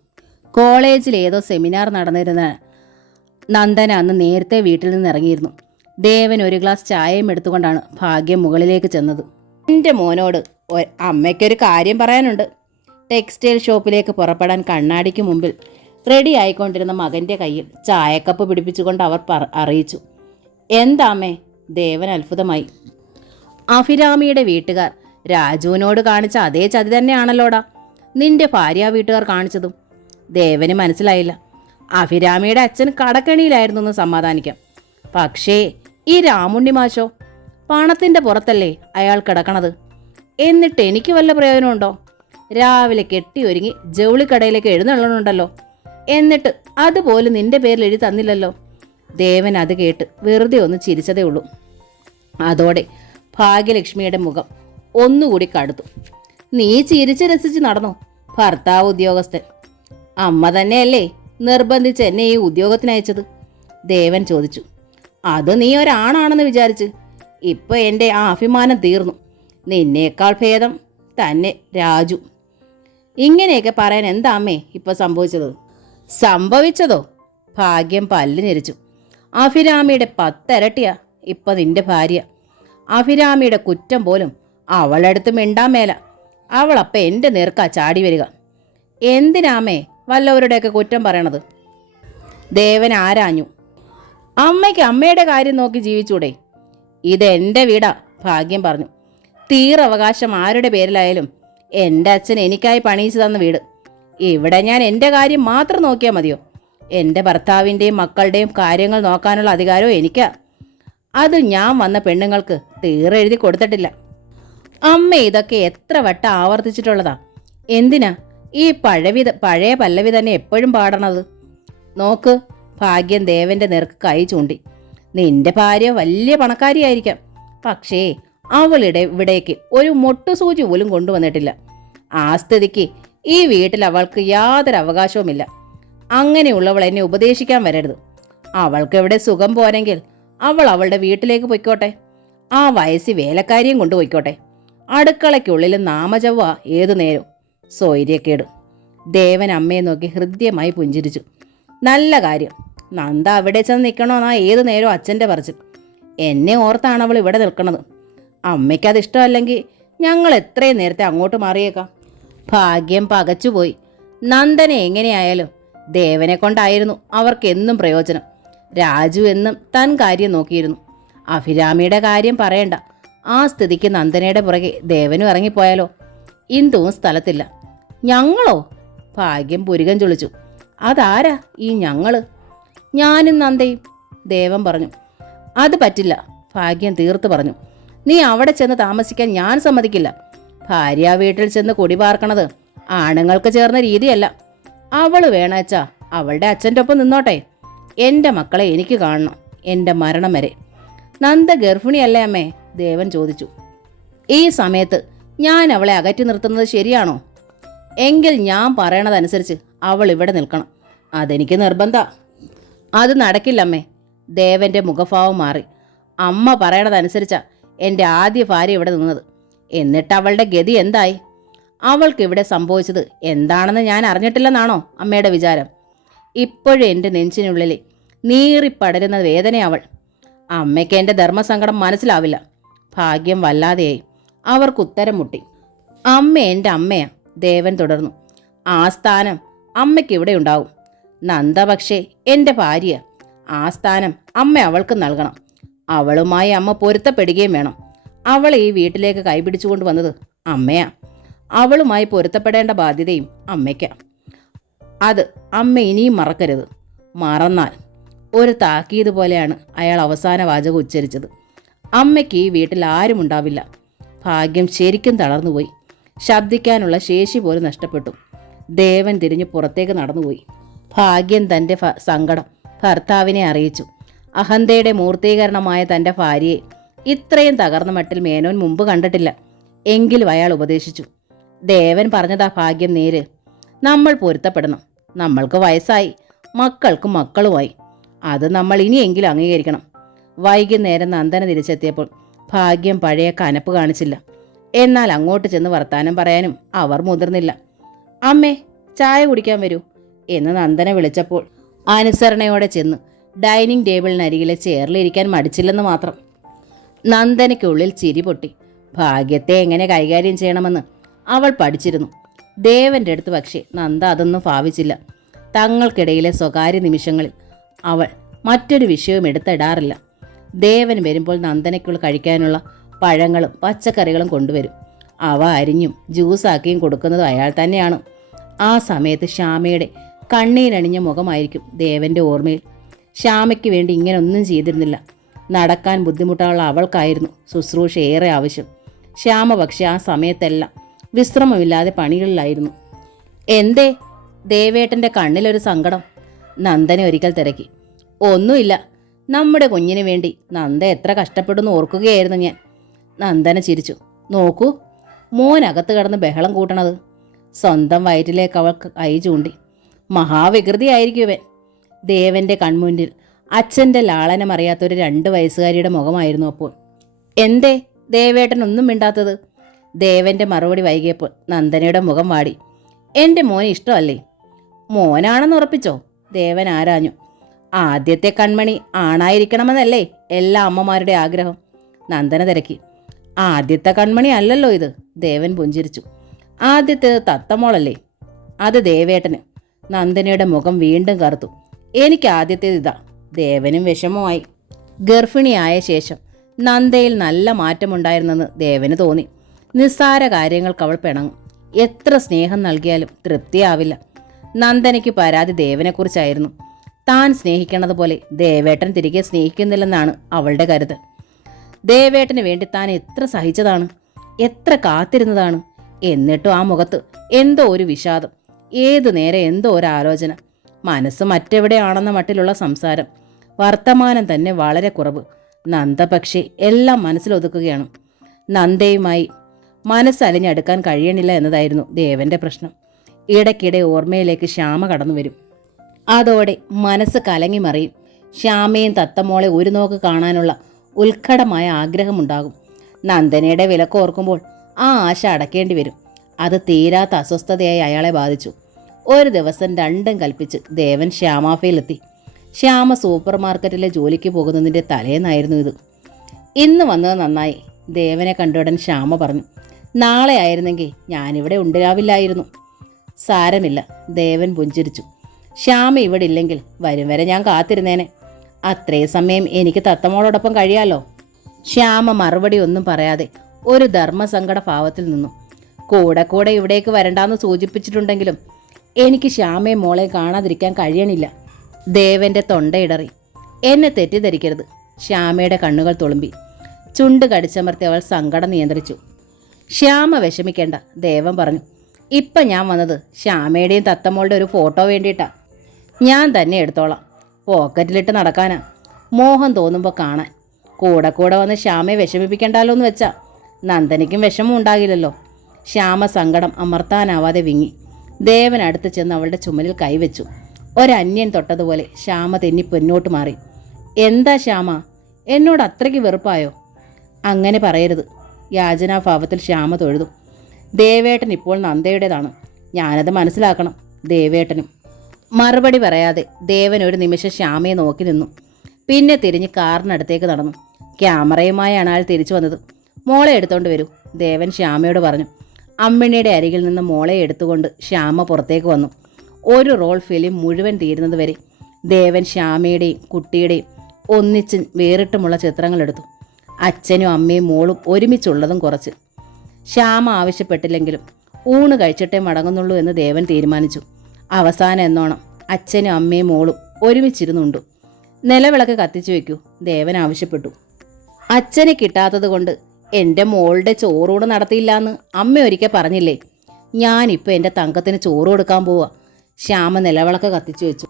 കോളേജിൽ ഏതോ സെമിനാർ നടന്നിരുന്ന നന്ദന അന്ന് നേരത്തെ വീട്ടിൽ നിന്ന് ഇറങ്ങിയിരുന്നു. ദേവൻ ഒരു ഗ്ലാസ് ചായയും എടുത്തുകൊണ്ടാണ് ഭാഗ്യം മുകളിലേക്ക് ചെന്നത്. എൻ്റെ മോനോട് അമ്മയ്ക്കൊരു കാര്യം പറയാനുണ്ട്. ടെക്സ്റ്റൈൽ ഷോപ്പിലേക്ക് പുറപ്പെടാൻ കണ്ണാടിക്ക് മുമ്പിൽ റെഡി ആയിക്കൊണ്ടിരുന്ന മകൻ്റെ കയ്യിൽ ചായക്കപ്പ് പിടിപ്പിച്ചുകൊണ്ട് അവർ അറിയിച്ചു. എന്താമ്മേ? ദേവൻ അത്ഭുതമായി. അഭിരാമിയുടെ വീട്ടുകാർ രാജുവിനോട് കാണിച്ച അതേ ചതി തന്നെയാണല്ലോടാ നിന്റെ ഭാര്യ വീട്ടുകാർ കാണിച്ചതും. ദേവന് മനസ്സിലായില്ല. അഭിരാമിയുടെ അച്ഛൻ കടക്കണിയിലായിരുന്നു എന്ന് സമാധാനിക്കാം. പക്ഷേ ഈ രാമുണ്ണി മാഷോ? പണത്തിൻ്റെ പുറത്തല്ലേ അയാൾ കിടക്കണത്. എന്നിട്ട് എനിക്ക് വല്ല പ്രയോജനമുണ്ടോ? രാവിലെ കെട്ടി ഒരുങ്ങി ജൗളിക്കടയിലേക്ക് എഴുന്നള്ളണുണ്ടല്ലോ. എന്നിട്ട് അതുപോലും നിന്റെ പേരിൽ എഴുതി തന്നില്ലല്ലോ. ദേവൻ അത് കേട്ട് വെറുതെ ഒന്ന് ചിരിച്ചതേ ഉള്ളൂ. അതോടെ ഭാഗ്യലക്ഷ്മിയുടെ മുഖം ഒന്നുകൂടി കടുത്തു. നീ ചിരിച്ച് രസിച്ച് നടന്നു. ഭർത്താവ് ഉദ്യോഗസ്ഥൻ. അമ്മ തന്നെയല്ലേ നിർബന്ധിച്ച് എന്നെ ഈ ഉദ്യോഗത്തിനയച്ചത്? ദേവൻ ചോദിച്ചു. അത് നീ ഒരാണാണെന്ന് വിചാരിച്ച്. ഇപ്പൊ എൻ്റെ ആ അഭിമാനം തീർന്നു. നിന്നേക്കാൾ ഭേദം തന്നെ രാജു. ഇങ്ങനെയൊക്കെ പറയാൻ എന്താ അമ്മേ ഇപ്പൊ സംഭവിച്ചത്? സംഭവിച്ചതോ? ഭാഗ്യം പല്ല് ഞെരിച്ചു. അഭിരാമിയുടെ 10 ഇരട്ടിയാ ഇപ്പൊ നിന്റെ ഭാര്യ. അഭിരാമിയുടെ കുറ്റം പോലും അവളെടുത്ത് മിണ്ടാൻ മേല. അവളപ്പം എൻ്റെ നേർക്കാ ചാടി വരിക. എന്തിനാമേ വല്ലവരുടെയൊക്കെ കുറ്റം പറയണത്? ദേവൻ ആരാഞ്ഞു. അമ്മയ്ക്ക് അമ്മയുടെ കാര്യം നോക്കി ജീവിച്ചൂടെ? ഇതെൻ്റെ വീടാ. ഭാഗ്യം പറഞ്ഞു. തീറവകാശം ആരുടെ പേരിലായാലും എൻ്റെ അച്ഛൻ എനിക്കായി പണിയിച്ചു തന്ന വീട്. ഇവിടെ ഞാൻ എൻ്റെ കാര്യം മാത്രം നോക്കിയാൽ മതിയോ? എൻ്റെ ഭർത്താവിൻ്റെയും മക്കളുടെയും കാര്യങ്ങൾ നോക്കാനുള്ള അധികാരവും എനിക്കാ. അത് ഞാൻ വന്ന പെണ്ണുങ്ങൾക്ക് തീറെഴുതി കൊടുത്തിട്ടില്ല. അമ്മ ഇതൊക്കെ എത്ര വട്ടം ആവർത്തിച്ചിട്ടുള്ളതാ. എന്തിനാ ഈ പഴയ പല്ലവി തന്നെ എപ്പോഴും പാടണത്? നോക്ക്. ഭാഗ്യം ദേവന്റെ നേർക്ക് കൈ ചൂണ്ടി. നിന്റെ ഭാര്യ വലിയ പണക്കാരിയായിരിക്കാം. പക്ഷേ അവളുടെ ഇവിടേക്ക് ഒരു മൊട്ടുസൂചി പോലും കൊണ്ടുവന്നിട്ടില്ല. ആ സ്ഥിതിക്ക് ഈ വീട്ടിൽ അവൾക്ക് യാതൊരു അവകാശവുമില്ല. അങ്ങനെയുള്ളവൾ എന്നെ ഉപദേശിക്കാൻ വരരുത്. അവൾക്ക് എവിടെ സുഖം പോരെങ്കിൽ അവൾ അവളുടെ വീട്ടിലേക്ക് പൊയ്ക്കോട്ടെ. ആ വയസ്സിൽ വേലക്കാരിയും കൊണ്ടുപോയിക്കോട്ടെ. അടുക്കളയ്ക്കുള്ളിൽ നാമജവ ഏതു നേരം. സ്വൈര്യക്കേട്. ദേവൻ അമ്മയെ നോക്കി ഹൃദ്യമായി പുഞ്ചിരിച്ചു. നല്ല കാര്യം. നന്ദ അവിടെ ചെന്ന് നിൽക്കണമെന്നാ ഏതു നേരവും അച്ഛൻ്റെ പറച്ചിൽ. എന്നെ ഓർത്താണ് അവൾ ഇവിടെ നിൽക്കണത്. അമ്മയ്ക്കത് ഇഷ്ടമല്ലെങ്കിൽ ഞങ്ങൾ എത്രയും നേരത്തെ അങ്ങോട്ട് മാറിയേക്കാം. ഭാഗ്യം പകച്ചുപോയി. നന്ദനെ എങ്ങനെയായാലും ദേവനെ കൊണ്ടായിരുന്നു അവർക്കെന്നും പ്രയോജനം. രാജു എന്നും താൻ കാര്യം നോക്കിയിരുന്നു. അഭിരാമിയുടെ കാര്യം പറയണ്ട. ആ സ്ഥിതിക്ക് നന്ദനയുടെ പുറകെ ദേവനും ഇറങ്ങിപ്പോയാലോ? ഇന്ദുവും സ്ഥലത്തില്ല. ഞങ്ങളോ? ഭാഗ്യം പുരികം ചൊളിച്ചു. അതാരാ ഈ ഞങ്ങള്? ഞാനും നന്ദയും. ദേവൻ പറഞ്ഞു. അത് പറ്റില്ല. ഭാഗ്യം തീർത്ത് പറഞ്ഞു. നീ അവിടെ ചെന്ന് താമസിക്കാൻ ഞാൻ സമ്മതിക്കില്ല. ഭാര്യ വീട്ടിൽ ചെന്ന് കുടിപാർക്കണത് ആണുങ്ങൾക്ക് ചേർന്ന രീതിയല്ല. അവള് വേണച്ചാ അവളുടെ അച്ഛൻ്റെ ഒപ്പം നിന്നോട്ടെ. എൻ്റെ മക്കളെ എനിക്ക് കാണണം, എൻ്റെ മരണം വരെ. നന്ദ ഗർഭിണിയല്ലേ അമ്മേ? ദേവൻ ചോദിച്ചു. ഈ സമയത്ത് ഞാൻ അവളെ അകറ്റി നിർത്തുന്നത് ശരിയാണോ? എങ്കിൽ ഞാൻ പറയണതനുസരിച്ച് അവൾ ഇവിടെ നിൽക്കണം. അതെനിക്ക് നിർബന്ധ. അത് നടക്കില്ലമ്മേ. ദേവൻ്റെ മുഖഭാവം മാറി. അമ്മ പറയണതനുസരിച്ചാ എൻ്റെ ആദ്യ ഭാര്യ ഇവിടെ നിന്നത്. എന്നിട്ട് അവളുടെ ഗതി എന്തായി? അവൾക്കിവിടെ സംഭവിച്ചത് എന്താണെന്ന് ഞാൻ അറിഞ്ഞിട്ടില്ലെന്നാണോ അമ്മയുടെ വിചാരം? ഇപ്പോഴും എൻ്റെ നെഞ്ചിനുള്ളിൽ നീറിപ്പടരുന്ന വേദനയവൾ. അമ്മയ്ക്ക് എൻ്റെ ധർമ്മസങ്കടം മനസ്സിലാവില്ല. ഭാഗ്യം വല്ലാതെയായി. അവർക്കുത്തരം മുട്ടി. അമ്മ എൻ്റെ അമ്മയാ. ദേവൻ തുടർന്നു. ആ സ്ഥാനം അമ്മയ്ക്കിവിടെ ഉണ്ടാവും. നന്ദ പക്ഷേ എൻ്റെ ഭാര്യ. ആ സ്ഥാനം അമ്മ അവൾക്ക് നൽകണം. അവളുമായി അമ്മ പൊരുത്തപ്പെടുകയും വേണം. അവളെ ഈ വീട്ടിലേക്ക് കൈപിടിച്ചുകൊണ്ട് വന്നത് അമ്മയാ. അവളുമായി പൊരുത്തപ്പെടേണ്ട ബാധ്യതയും അമ്മയ്ക്കാ. അത് അമ്മ ഇനിയും മറക്കരുത്. മറന്നാൽ ഒരു താക്കീത് പോലെയാണ് അയാൾ അവസാന വാചകം ഉച്ചരിച്ചത്. അമ്മയ്ക്ക് ഈ വീട്ടിൽ ആരും ഉണ്ടാവില്ല. ഭാഗ്യം ശരിക്കും തളർന്നുപോയി. ശബ്ദിക്കാനുള്ള ശേഷി പോലും നഷ്ടപ്പെട്ടു. ദേവൻ തിരിഞ്ഞ് പുറത്തേക്ക് നടന്നുപോയി. ഭാഗ്യം തൻ്റെ സങ്കടം ഭർത്താവിനെ അറിയിച്ചു. അഹന്തയുടെ മൂർത്തീകരണമായ തൻ്റെ ഭാര്യയെ ഇത്രയും തകർന്ന മട്ടിൽ മേനോൻ മുമ്പ് കണ്ടിട്ടില്ല. എങ്കിലും അയാൾ ഉപദേശിച്ചു. ദേവൻ പറഞ്ഞതാ ഭാഗ്യം നേര്. നമ്മൾ പൊരുത്തപ്പെടണം. നമ്മൾക്ക് വയസ്സായി, മക്കൾക്ക് മക്കളുമായി. അത് നമ്മൾ ഇനിയെങ്കിലും അംഗീകരിക്കണം. വൈകുന്നേരം നന്ദന തിരിച്ചെത്തിയപ്പോൾ ഭാഗ്യം പഴയ കനപ്പ് കാണിച്ചില്ല. എന്നാൽ അങ്ങോട്ട് ചെന്ന് വർത്താനം പറയാനും അവർ മുതിർന്നില്ല. അമ്മേ, ചായ കുടിക്കാൻ വരൂ എന്ന് നന്ദന വിളിച്ചപ്പോൾ അനുസരണയോടെ ചെന്ന് ഡൈനിങ് ടേബിളിനരികിലെ ചെയറിലിരിക്കാൻ മടിച്ചില്ലെന്ന് മാത്രം. നന്ദനയ്ക്കുള്ളിൽ ചിരി പൊട്ടി. ഭാഗ്യത്തെ എങ്ങനെ കൈകാര്യം ചെയ്യണമെന്ന് അവൾ പഠിച്ചിരുന്നു. ദേവന്റെ അടുത്ത് പക്ഷേ നന്ദ അതൊന്നും ഭാവിച്ചില്ല. തങ്ങൾക്കിടയിലെ സ്വകാര്യ നിമിഷങ്ങളിൽ അവൾ മറ്റൊരു വിഷയവും എടുത്തിടാറില്ല. ദേവൻ വരുമ്പോൾ നന്ദനയ്ക്കുള്ള കഴിക്കാനുള്ള പഴങ്ങളും പച്ചക്കറികളും കൊണ്ടുവരും. അവ അരിഞ്ഞും ജ്യൂസാക്കിയും കൊടുക്കുന്നതും അയാൾ തന്നെയാണ്. ആ സമയത്ത് ശ്യാമയുടെ കണ്ണീരണിഞ്ഞ മുഖമായിരിക്കും ദേവന്റെ ഓർമ്മയിൽ. ശ്യാമയ്ക്ക് വേണ്ടി ഇങ്ങനൊന്നും ചെയ്തിരുന്നില്ല. നടക്കാൻ ബുദ്ധിമുട്ടുള്ള അവൾക്കായിരുന്നു ശുശ്രൂഷ ഏറെ ആവശ്യം. ശ്യാമ പക്ഷെ ആ സമയത്തെല്ലാം വിശ്രമമില്ലാതെ പണികളിലായിരുന്നു. എന്തേ ദേവേട്ടൻ്റെ കണ്ണിലൊരു സങ്കടം? നന്ദനെ ഒരിക്കൽ തിരക്കി. ഒന്നുമില്ല, നമ്മുടെ കുഞ്ഞിന് വേണ്ടി നന്ദ എത്ര കഷ്ടപ്പെടുന്നു ഓർക്കുകയായിരുന്നു ഞാൻ. നന്ദന ചിരിച്ചു. നോക്കൂ, മോനകത്ത് കിടന്ന് ബഹളം കൂട്ടണത്. സ്വന്തം വയറ്റിലേക്ക് അവൾ കൈ ചൂണ്ടി. മഹാവികൃതിയായിരിക്കും ഇവൻ. ദേവന്റെ കൺമുന്നിൽ അച്ഛൻ്റെ ലാളനമറിയാത്തൊരു 2 വയസ്സുകാരിയുടെ മുഖമായിരുന്നു അപ്പോൾ. എന്തേ ദേവേട്ടൻ ഒന്നും മിണ്ടാത്തത്? ദേവന്റെ മറുപടി വൈകിയപ്പോൾ നന്ദനയുടെ മുഖം വാടി. എൻ്റെ മോന് ഇഷ്ടമല്ലേ? മോനാണെന്ന് ഉറപ്പിച്ചോ? ദേവൻ ആരാഞ്ഞു. ആദ്യത്തെ കൺമണി ആണായിരിക്കണമെന്നല്ലേ എല്ലാ അമ്മമാരുടെ ആഗ്രഹം? നന്ദന തിരക്കി. ആദ്യത്തെ കൺമണി അല്ലല്ലോ ഇത്. ദേവൻ പുഞ്ചിരിച്ചു. ആദ്യത്തേത് തത്തമോളല്ലേ? അത് ദേവേട്ടന്. നന്ദനയുടെ മുഖം വീണ്ടും കറുത്തു. എനിക്ക് ആദ്യത്തേത് ഇതാ. ദേവനും വിഷമമായി. ഗർഭിണിയായ ശേഷം നന്ദയിൽ നല്ല മാറ്റമുണ്ടായിരുന്നെന്ന് ദേവന് തോന്നി. നിസ്സാര കാര്യങ്ങൾക്ക് അവൾ പിണങ്ങും. എത്ര സ്നേഹം നൽകിയാലും തൃപ്തിയാവില്ല. നന്ദനയ്ക്ക് പരാതി ദേവനെക്കുറിച്ചായിരുന്നു. താൻ സ്നേഹിക്കണത് പോലെ ദേവേട്ടൻ തിരികെ സ്നേഹിക്കുന്നില്ലെന്നാണ് അവളുടെ കരുതൽ. ദേവേട്ടന് വേണ്ടി താൻ എത്ര സഹിച്ചതാണ്, എത്ര കാത്തിരുന്നതാണ്. എന്നിട്ടും ആ മുഖത്ത് എന്തോ ഒരു വിഷാദം, ഏതു നേരെ എന്തോ ഒരു ആലോചന. മനസ്സ് മറ്റെവിടെയാണെന്ന മട്ടിലുള്ള സംസാരം. വർത്തമാനം തന്നെ വളരെ കുറവ്. നന്ദ പക്ഷേ എല്ലാം മനസ്സിലൊതുക്കുകയാണ്. നന്ദയുമായി മനസ്സലിഞ്ഞടുക്കാൻ കഴിയണില്ല എന്നതായിരുന്നു ദേവന്റെ പ്രശ്നം. ഇടയ്ക്കിടെ ഓർമ്മയിലേക്ക് ശ്യാമ കടന്നു വരും. അതോടെ മനസ്സ് കലങ്ങി മറിയും. ശ്യാമയും തത്തമോളെ ഒരു നോക്ക് കാണാനുള്ള ഉത്കടമായ ആഗ്രഹമുണ്ടാകും. നന്ദനയുടെ വിലക്ക് ഓർക്കുമ്പോൾ ആ ആശ അടക്കേണ്ടി വരും. അത് തീരാത്ത അസ്വസ്ഥതയായി അയാളെ ബാധിച്ചു. ഒരു ദിവസം രണ്ടും കൽപ്പിച്ച് ദേവൻ ശ്യാമാഫയിലെത്തി. ശ്യാമ സൂപ്പർ മാർക്കറ്റിലെ ജോലിക്ക് പോകുന്നതിൻ്റെ തലേന്നായിരുന്നു ഇത്. ഇന്ന് വന്നത് നന്നായി, ദേവനെ കണ്ടുടൻ ശ്യാമ പറഞ്ഞു. നാളെ ആയിരുന്നെങ്കിൽ ഞാനിവിടെ ഉണ്ടാവില്ലായിരുന്നു. സാരമില്ല, ദേവൻ പുഞ്ചിരിച്ചു. ശ്യാമ ഇവിടെ ഇല്ലെങ്കിൽ വരും വരെ ഞാൻ കാത്തിരുന്നേനെ. അത്രയും സമയം എനിക്ക് തത്തമോളോടൊപ്പം കഴിയാലോ. ശ്യാമ മറുപടി ഒന്നും പറയാതെ ഒരു ധർമ്മസങ്കട ഭാവത്തിൽ നിന്നു. കൂടെ കൂടെ ഇവിടേക്ക് വരണ്ടാന്ന് സൂചിപ്പിച്ചിട്ടുണ്ടെങ്കിലും എനിക്ക് ശ്യാമയെ മോളെ കാണാതിരിക്കാൻ കഴിയണില്ല. ദേവന്റെ തൊണ്ടയിടറി. എന്നെ തെറ്റിദ്ധരിക്കരുത്. ശ്യാമയുടെ കണ്ണുകൾ തുളുമ്പി. ചുണ്ട് കടിച്ചമർത്തി അവൾ സങ്കടം നിയന്ത്രിച്ചു. ശ്യാമ വിഷമിക്കേണ്ട, ദേവൻ പറഞ്ഞു. ഇപ്പം ഞാൻ വന്നത് ശ്യാമയുടെയും തത്തമ്മളുടെ ഒരു ഫോട്ടോ വേണ്ടിയിട്ടാ. ഞാൻ തന്നെ എടുത്തോളാം. പോക്കറ്റിലിട്ട് നടക്കാനാ. മോഹം തോന്നുമ്പോൾ കാണാൻ. കൂടെ കൂടെ വന്ന് ശ്യാമയെ വിഷമിപ്പിക്കണ്ടല്ലോ എന്ന് വെച്ചാ നന്ദനയ്ക്കും വിഷമം ഉണ്ടാകില്ലല്ലോ. ശ്യാമ സങ്കടം അമർത്താനാവാതെ വിങ്ങി. ദേവൻ അടുത്ത് ചെന്ന് അവളുടെ ചുമലിൽ കൈവച്ചു. ഒരന്യൻ തൊട്ടതുപോലെ ശ്യാമ തെന്നി പിന്നോട്ട് മാറി. എന്താ ശ്യാമ, എന്നോട് അത്രയ്ക്ക് വെറുപ്പായോ? അങ്ങനെ പറയരുത്. യാചനാഭാവത്തിൽ ശ്യാമ തൊഴുതു. ദേവേട്ടൻ ഇപ്പോൾ നന്ദയുടേതാണ്. ഞാനത് മനസ്സിലാക്കണം. ദേവേട്ടനും. മറുപടി പറയാതെ ദേവൻ ഒരു നിമിഷം ശ്യാമയെ നോക്കി നിന്നു. പിന്നെ തിരിഞ്ഞ് കാറിനടുത്തേക്ക് നടന്നു. ക്യാമറയുമായാണ് ആൾ തിരിച്ചു വന്നത്. മോളെ എടുത്തോണ്ട് വരൂ, ദേവൻ ശ്യാമയോട് പറഞ്ഞു. അമ്മിണിയുടെ അരികിൽ നിന്ന് മോളെ എടുത്തുകൊണ്ട് ശ്യാമ പുറത്തേക്ക് വന്നു. ഒരു റോൾ ഫിലിം മുഴുവൻ തീരുന്നത് വരെ ദേവൻ ശ്യാമയുടെയും കുട്ടിയുടെയും ഒന്നിച്ച് വേറിട്ടുമുള്ള ചിത്രങ്ങളെടുത്തു. അച്ഛനും അമ്മയും മോളും ഒരുമിച്ചുള്ളതും കുറച്ച്. ശ്യാമ ആവശ്യപ്പെട്ടില്ലെങ്കിലും ഊണ് കഴിച്ചിട്ടേ മടങ്ങുന്നുള്ളൂ എന്ന് ദേവൻ തീരുമാനിച്ചു. അവസാനം എന്നോണം അച്ഛനും അമ്മയും മോളും ഒരുമിച്ചിരുന്നുണ്ടു. നിലവിളക്ക് കത്തിച്ചു വയ്ക്കൂ, ദേവൻ ആവശ്യപ്പെട്ടു. അച്ഛനെ കിട്ടാത്തത് കൊണ്ട് എൻ്റെ മോളുടെ ചോറൂണ് നടത്തിയില്ലാന്ന് അമ്മ ഒരിക്കൽ പറഞ്ഞില്ലേ? ഞാനിപ്പോൾ എൻ്റെ തങ്കത്തിന് ചോറ് കൊടുക്കാൻ പോവാ. ശ്യാമ നിലവിളക്ക് കത്തിച്ചു വെച്ചു.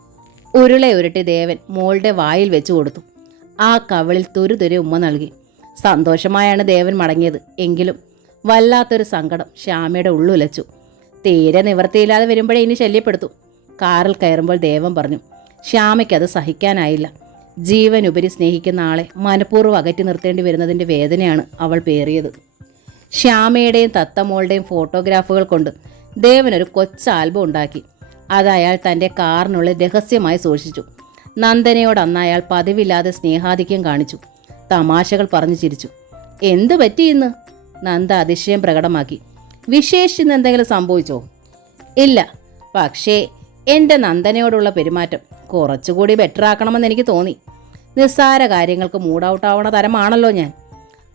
ഉരുള ഉരുട്ടി ദേവൻ മോളുടെ വായിൽ വെച്ചു കൊടുത്തു. ആ കവിളിൽ തുരുതുരെ ഉമ്മ നൽകി. സന്തോഷമായാണ് ദേവൻ മടങ്ങിയത്. എങ്കിലും വല്ലാത്തൊരു സങ്കടം ശ്യാമയുടെ ഉള്ളുലച്ചു. തീരെ നിവൃത്തിയില്ലാതെ വരുമ്പോഴേ ഇനി ശല്യപ്പെടുത്തു. കാറിൽ കയറുമ്പോൾ ദേവൻ പറഞ്ഞു. ശ്യാമയ്ക്കത് സഹിക്കാനായില്ല. ജീവനുപരി സ്നേഹിക്കുന്ന ആളെ മനഃപൂർവ്വം അകറ്റി നിർത്തേണ്ടി വരുന്നതിൻ്റെ വേദനയാണ് അവൾ പേറിയത്. ശ്യാമയുടെയും തത്തമോളുടെയും ഫോട്ടോഗ്രാഫുകൾ കൊണ്ട് ദേവൻ ഒരു കൊച്ചു ആൽബം ഉണ്ടാക്കി. അത് അയാൾ തൻ്റെ കാറിനുള്ളിൽ രഹസ്യമായി സൂക്ഷിച്ചു. നന്ദനയോട് അന്ന് അയാൾ പതിവില്ലാതെ സ്നേഹാധിക്യം കാണിച്ചു. തമാശകൾ പറഞ്ഞു ചിരിച്ചു. എന്തു പറ്റി ഇന്ന്? നന്ദ അതിശയം പ്രകടമാക്കി. വിശേഷിച്ച് എന്തെങ്കിലും സംഭവിച്ചോ? ഇല്ല, പക്ഷേ എൻ്റെ നന്ദനയോടുള്ള പെരുമാറ്റം കുറച്ചുകൂടി ബെറ്റർ ആക്കണമെന്ന് എനിക്ക് തോന്നി. നിസ്സാര കാര്യങ്ങൾക്ക് മൂഡ് ഔട്ട് ആവണ തരമാണല്ലോ ഞാൻ.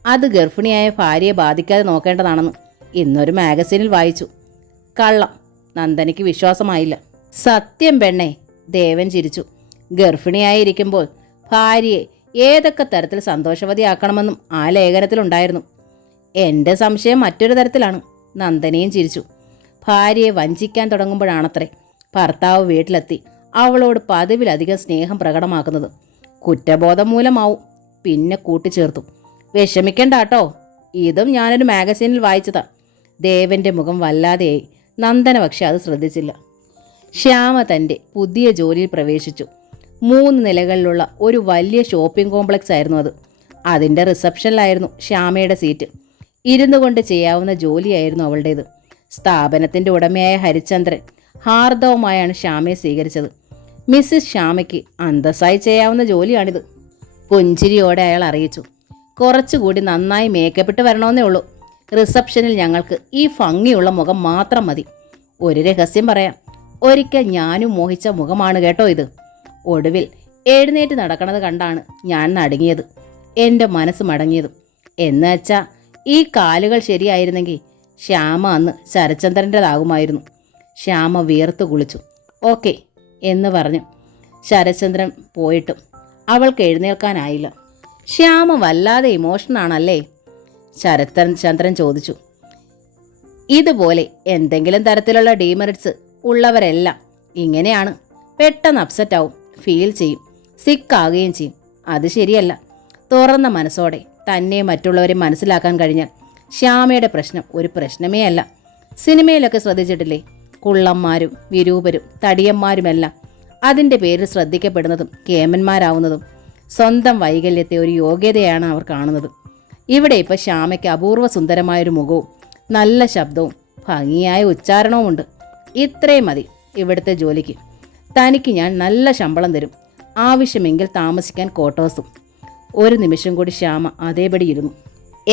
അത് ഗർഭിണിയായ ഭാര്യയെ ബാധിക്കാതെ നോക്കേണ്ടതാണെന്ന് ഇന്നൊരു മാഗസീനിൽ വായിച്ചു. കള്ളം. നന്ദനയ്ക്ക് വിശ്വാസമായില്ല. സത്യം പെണ്ണേ, ദേവൻ ചിരിച്ചു. ഗർഭിണിയായിരിക്കുമ്പോൾ ഭാര്യയെ ഏതൊക്കെ തരത്തിൽ സന്തോഷവതിയാക്കണമെന്നും ആ ലേഖനത്തിലുണ്ടായിരുന്നു. എൻ്റെ സംശയം മറ്റൊരു തരത്തിലാണ്. നന്ദനയും ചിരിച്ചു. ഭാര്യയെ വഞ്ചിക്കാൻ തുടങ്ങുമ്പോഴാണത്രേ ഭർത്താവ് വീട്ടിലെത്തി അവളോട് പതിവിലധികം സ്നേഹം പ്രകടമാക്കുന്നത്. കുറ്റബോധം മൂലമാവും. പിന്നെ കൂട്ടിച്ചേർത്തു, വിഷമിക്കണ്ടാട്ടോ, ഇതും ഞാനൊരു മാഗസീനിൽ വായിച്ചതാ. ദേവന്റെ മുഖം വല്ലാതെയായി. നന്ദന പക്ഷെ അത് ശ്രദ്ധിച്ചില്ല. ശ്യാമ തൻ്റെ പുതിയ ജോലിയിൽ പ്രവേശിച്ചു. 3 നിലകളിലുള്ള ഒരു വലിയ ഷോപ്പിംഗ് കോംപ്ലക്സ് ആയിരുന്നു അത്. അതിൻ്റെ റിസപ്ഷനിലായിരുന്നു ശ്യാമയുടെ സീറ്റ്. ഇരുന്നു കൊണ്ട് ചെയ്യാവുന്ന ജോലിയായിരുന്നു അവളുടേത്. സ്ഥാപനത്തിൻ്റെ ഉടമയായ ഹരിചന്ദ്രൻ ഹാർദവുമായാണ് ശ്യാമയെ സ്വീകരിച്ചത്. മിസ്സിസ് ശ്യാമയ്ക്ക് അന്തസ്സായി ചെയ്യാവുന്ന ജോലിയാണിത്. പുഞ്ചിരിയോടെ അയാൾ അറിയിച്ചു. കുറച്ചുകൂടി നന്നായി മേക്കപ്പിട്ട് വരണമെന്നേ ഉള്ളൂ. റിസപ്ഷനിൽ ഞങ്ങൾക്ക് ഈ ഭംഗിയുള്ള മുഖം മാത്രം മതി. ഒരു രഹസ്യം പറയാം, ഒരിക്കൽ ഞാനും മോഹിച്ച മുഖമാണ് കേട്ടോ ഇത്. ഒടുവിൽ എഴുന്നേറ്റ് നടക്കണത് കണ്ടാണ് ഞാൻ നടുങ്ങിയത്, എൻ്റെ മനസ്സ് മടങ്ങിയതും. എന്നുവെച്ചാൽ ഈ കാലുകൾ ശരിയായിരുന്നെങ്കിൽ ശ്യാമ അന്ന് ശരചന്ദ്രൻ്റെതാകുമായിരുന്നു. ശ്യാമ വിയർത്തു കുളിച്ചു. ഓക്കെ എന്ന് പറഞ്ഞു ശരചന്ദ്രൻ പോയിട്ടും അവൾക്ക് എഴുന്നേൽക്കാനായില്ല. ശ്യാമ വല്ലാതെ ഇമോഷനാണല്ലേ? ശരചന്ദ്രൻ ചോദിച്ചു. ഇതുപോലെ എന്തെങ്കിലും തരത്തിലുള്ള ഡീമെറിറ്റ്സ് ഉള്ളവരെല്ലാം ഇങ്ങനെയാണ്. പെട്ടെന്ന് അപ്സെറ്റ് ആവും, ഫീൽ ചെയ്യും, സിക്കാകുകയും ചെയ്യും. അത് ശരിയല്ല. തുറന്ന മനസ്സോടെ തന്നെ മറ്റുള്ളവരെ മനസ്സിലാക്കാൻ കഴിഞ്ഞാൽ ശ്യാമയുടെ പ്രശ്നം ഒരു പ്രശ്നമേ അല്ല. സിനിമയിലൊക്കെ ശ്രദ്ധിച്ചിട്ടില്ലേ? കുള്ളന്മാരും വിരൂപരും തടിയന്മാരുമെല്ലാം അതിൻ്റെ പേരിൽ ശ്രദ്ധിക്കപ്പെടുന്നതും കേമന്മാരാവുന്നതും സ്വന്തം വൈകല്യത്തെ ഒരു യോഗ്യതയാണ് അവർ കാണുന്നത്. ഇവിടെ ഇപ്പോൾ ശ്യാമയ്ക്ക് അപൂർവ സുന്ദരമായൊരു മുഖവും നല്ല ശബ്ദവും ഭംഗിയായ ഉച്ചാരണവുമുണ്ട്. ഇത്രയും മതി ഇവിടുത്തെ ജോലിക്ക്. തനിക്ക് ഞാൻ നല്ല ശമ്പളം തരും, ആവശ്യമെങ്കിൽ താമസിക്കാൻ ക്വാർട്ടേഴ്സും. ഒരു നിമിഷം കൂടി ശ്യാമ അതേപടി ഇരുന്നു.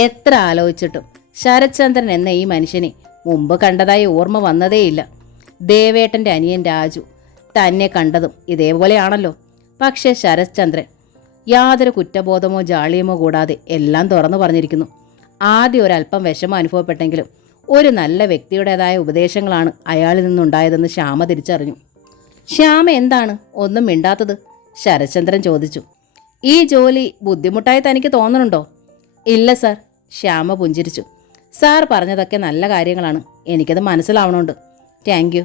എത്ര ആലോചിച്ചിട്ടും ശരചന്ദ്രൻ എന്ന ഈ മനുഷ്യനെ മുമ്പ് കണ്ടതായി ഓർമ്മ വന്നതേയില്ല. ദേവേട്ടൻ്റെ അനിയൻ രാജു തന്നെ കണ്ടതും ഇതേപോലെയാണല്ലോ. പക്ഷേ ശരചന്ദ്രൻ യാതൊരു കുറ്റബോധമോ ജാളിയമോ കൂടാതെ എല്ലാം തുറന്നു പറഞ്ഞിരിക്കുന്നു. ആദ്യം ഒരല്പം വിഷമം അനുഭവപ്പെട്ടെങ്കിലും ഒരു നല്ല വ്യക്തിയുടേതായ ഉപദേശങ്ങളാണ് അയാളിൽ നിന്നുണ്ടായതെന്ന് ശ്യാമ തിരിച്ചറിഞ്ഞു. ശ്യാമ എന്താണ് ഒന്നും മിണ്ടാത്തത്? ശരചന്ദ്രൻ ചോദിച്ചു. ഈ ജോലി ബുദ്ധിമുട്ടായി തനിക്ക് തോന്നുന്നുണ്ടോ? ഇല്ല സാർ, ശ്യാമ പുഞ്ചിരിച്ചു. സാർ പറഞ്ഞതൊക്കെ നല്ല കാര്യങ്ങളാണ്, എനിക്കത് മനസ്സിലാവണുണ്ട്. Thank you.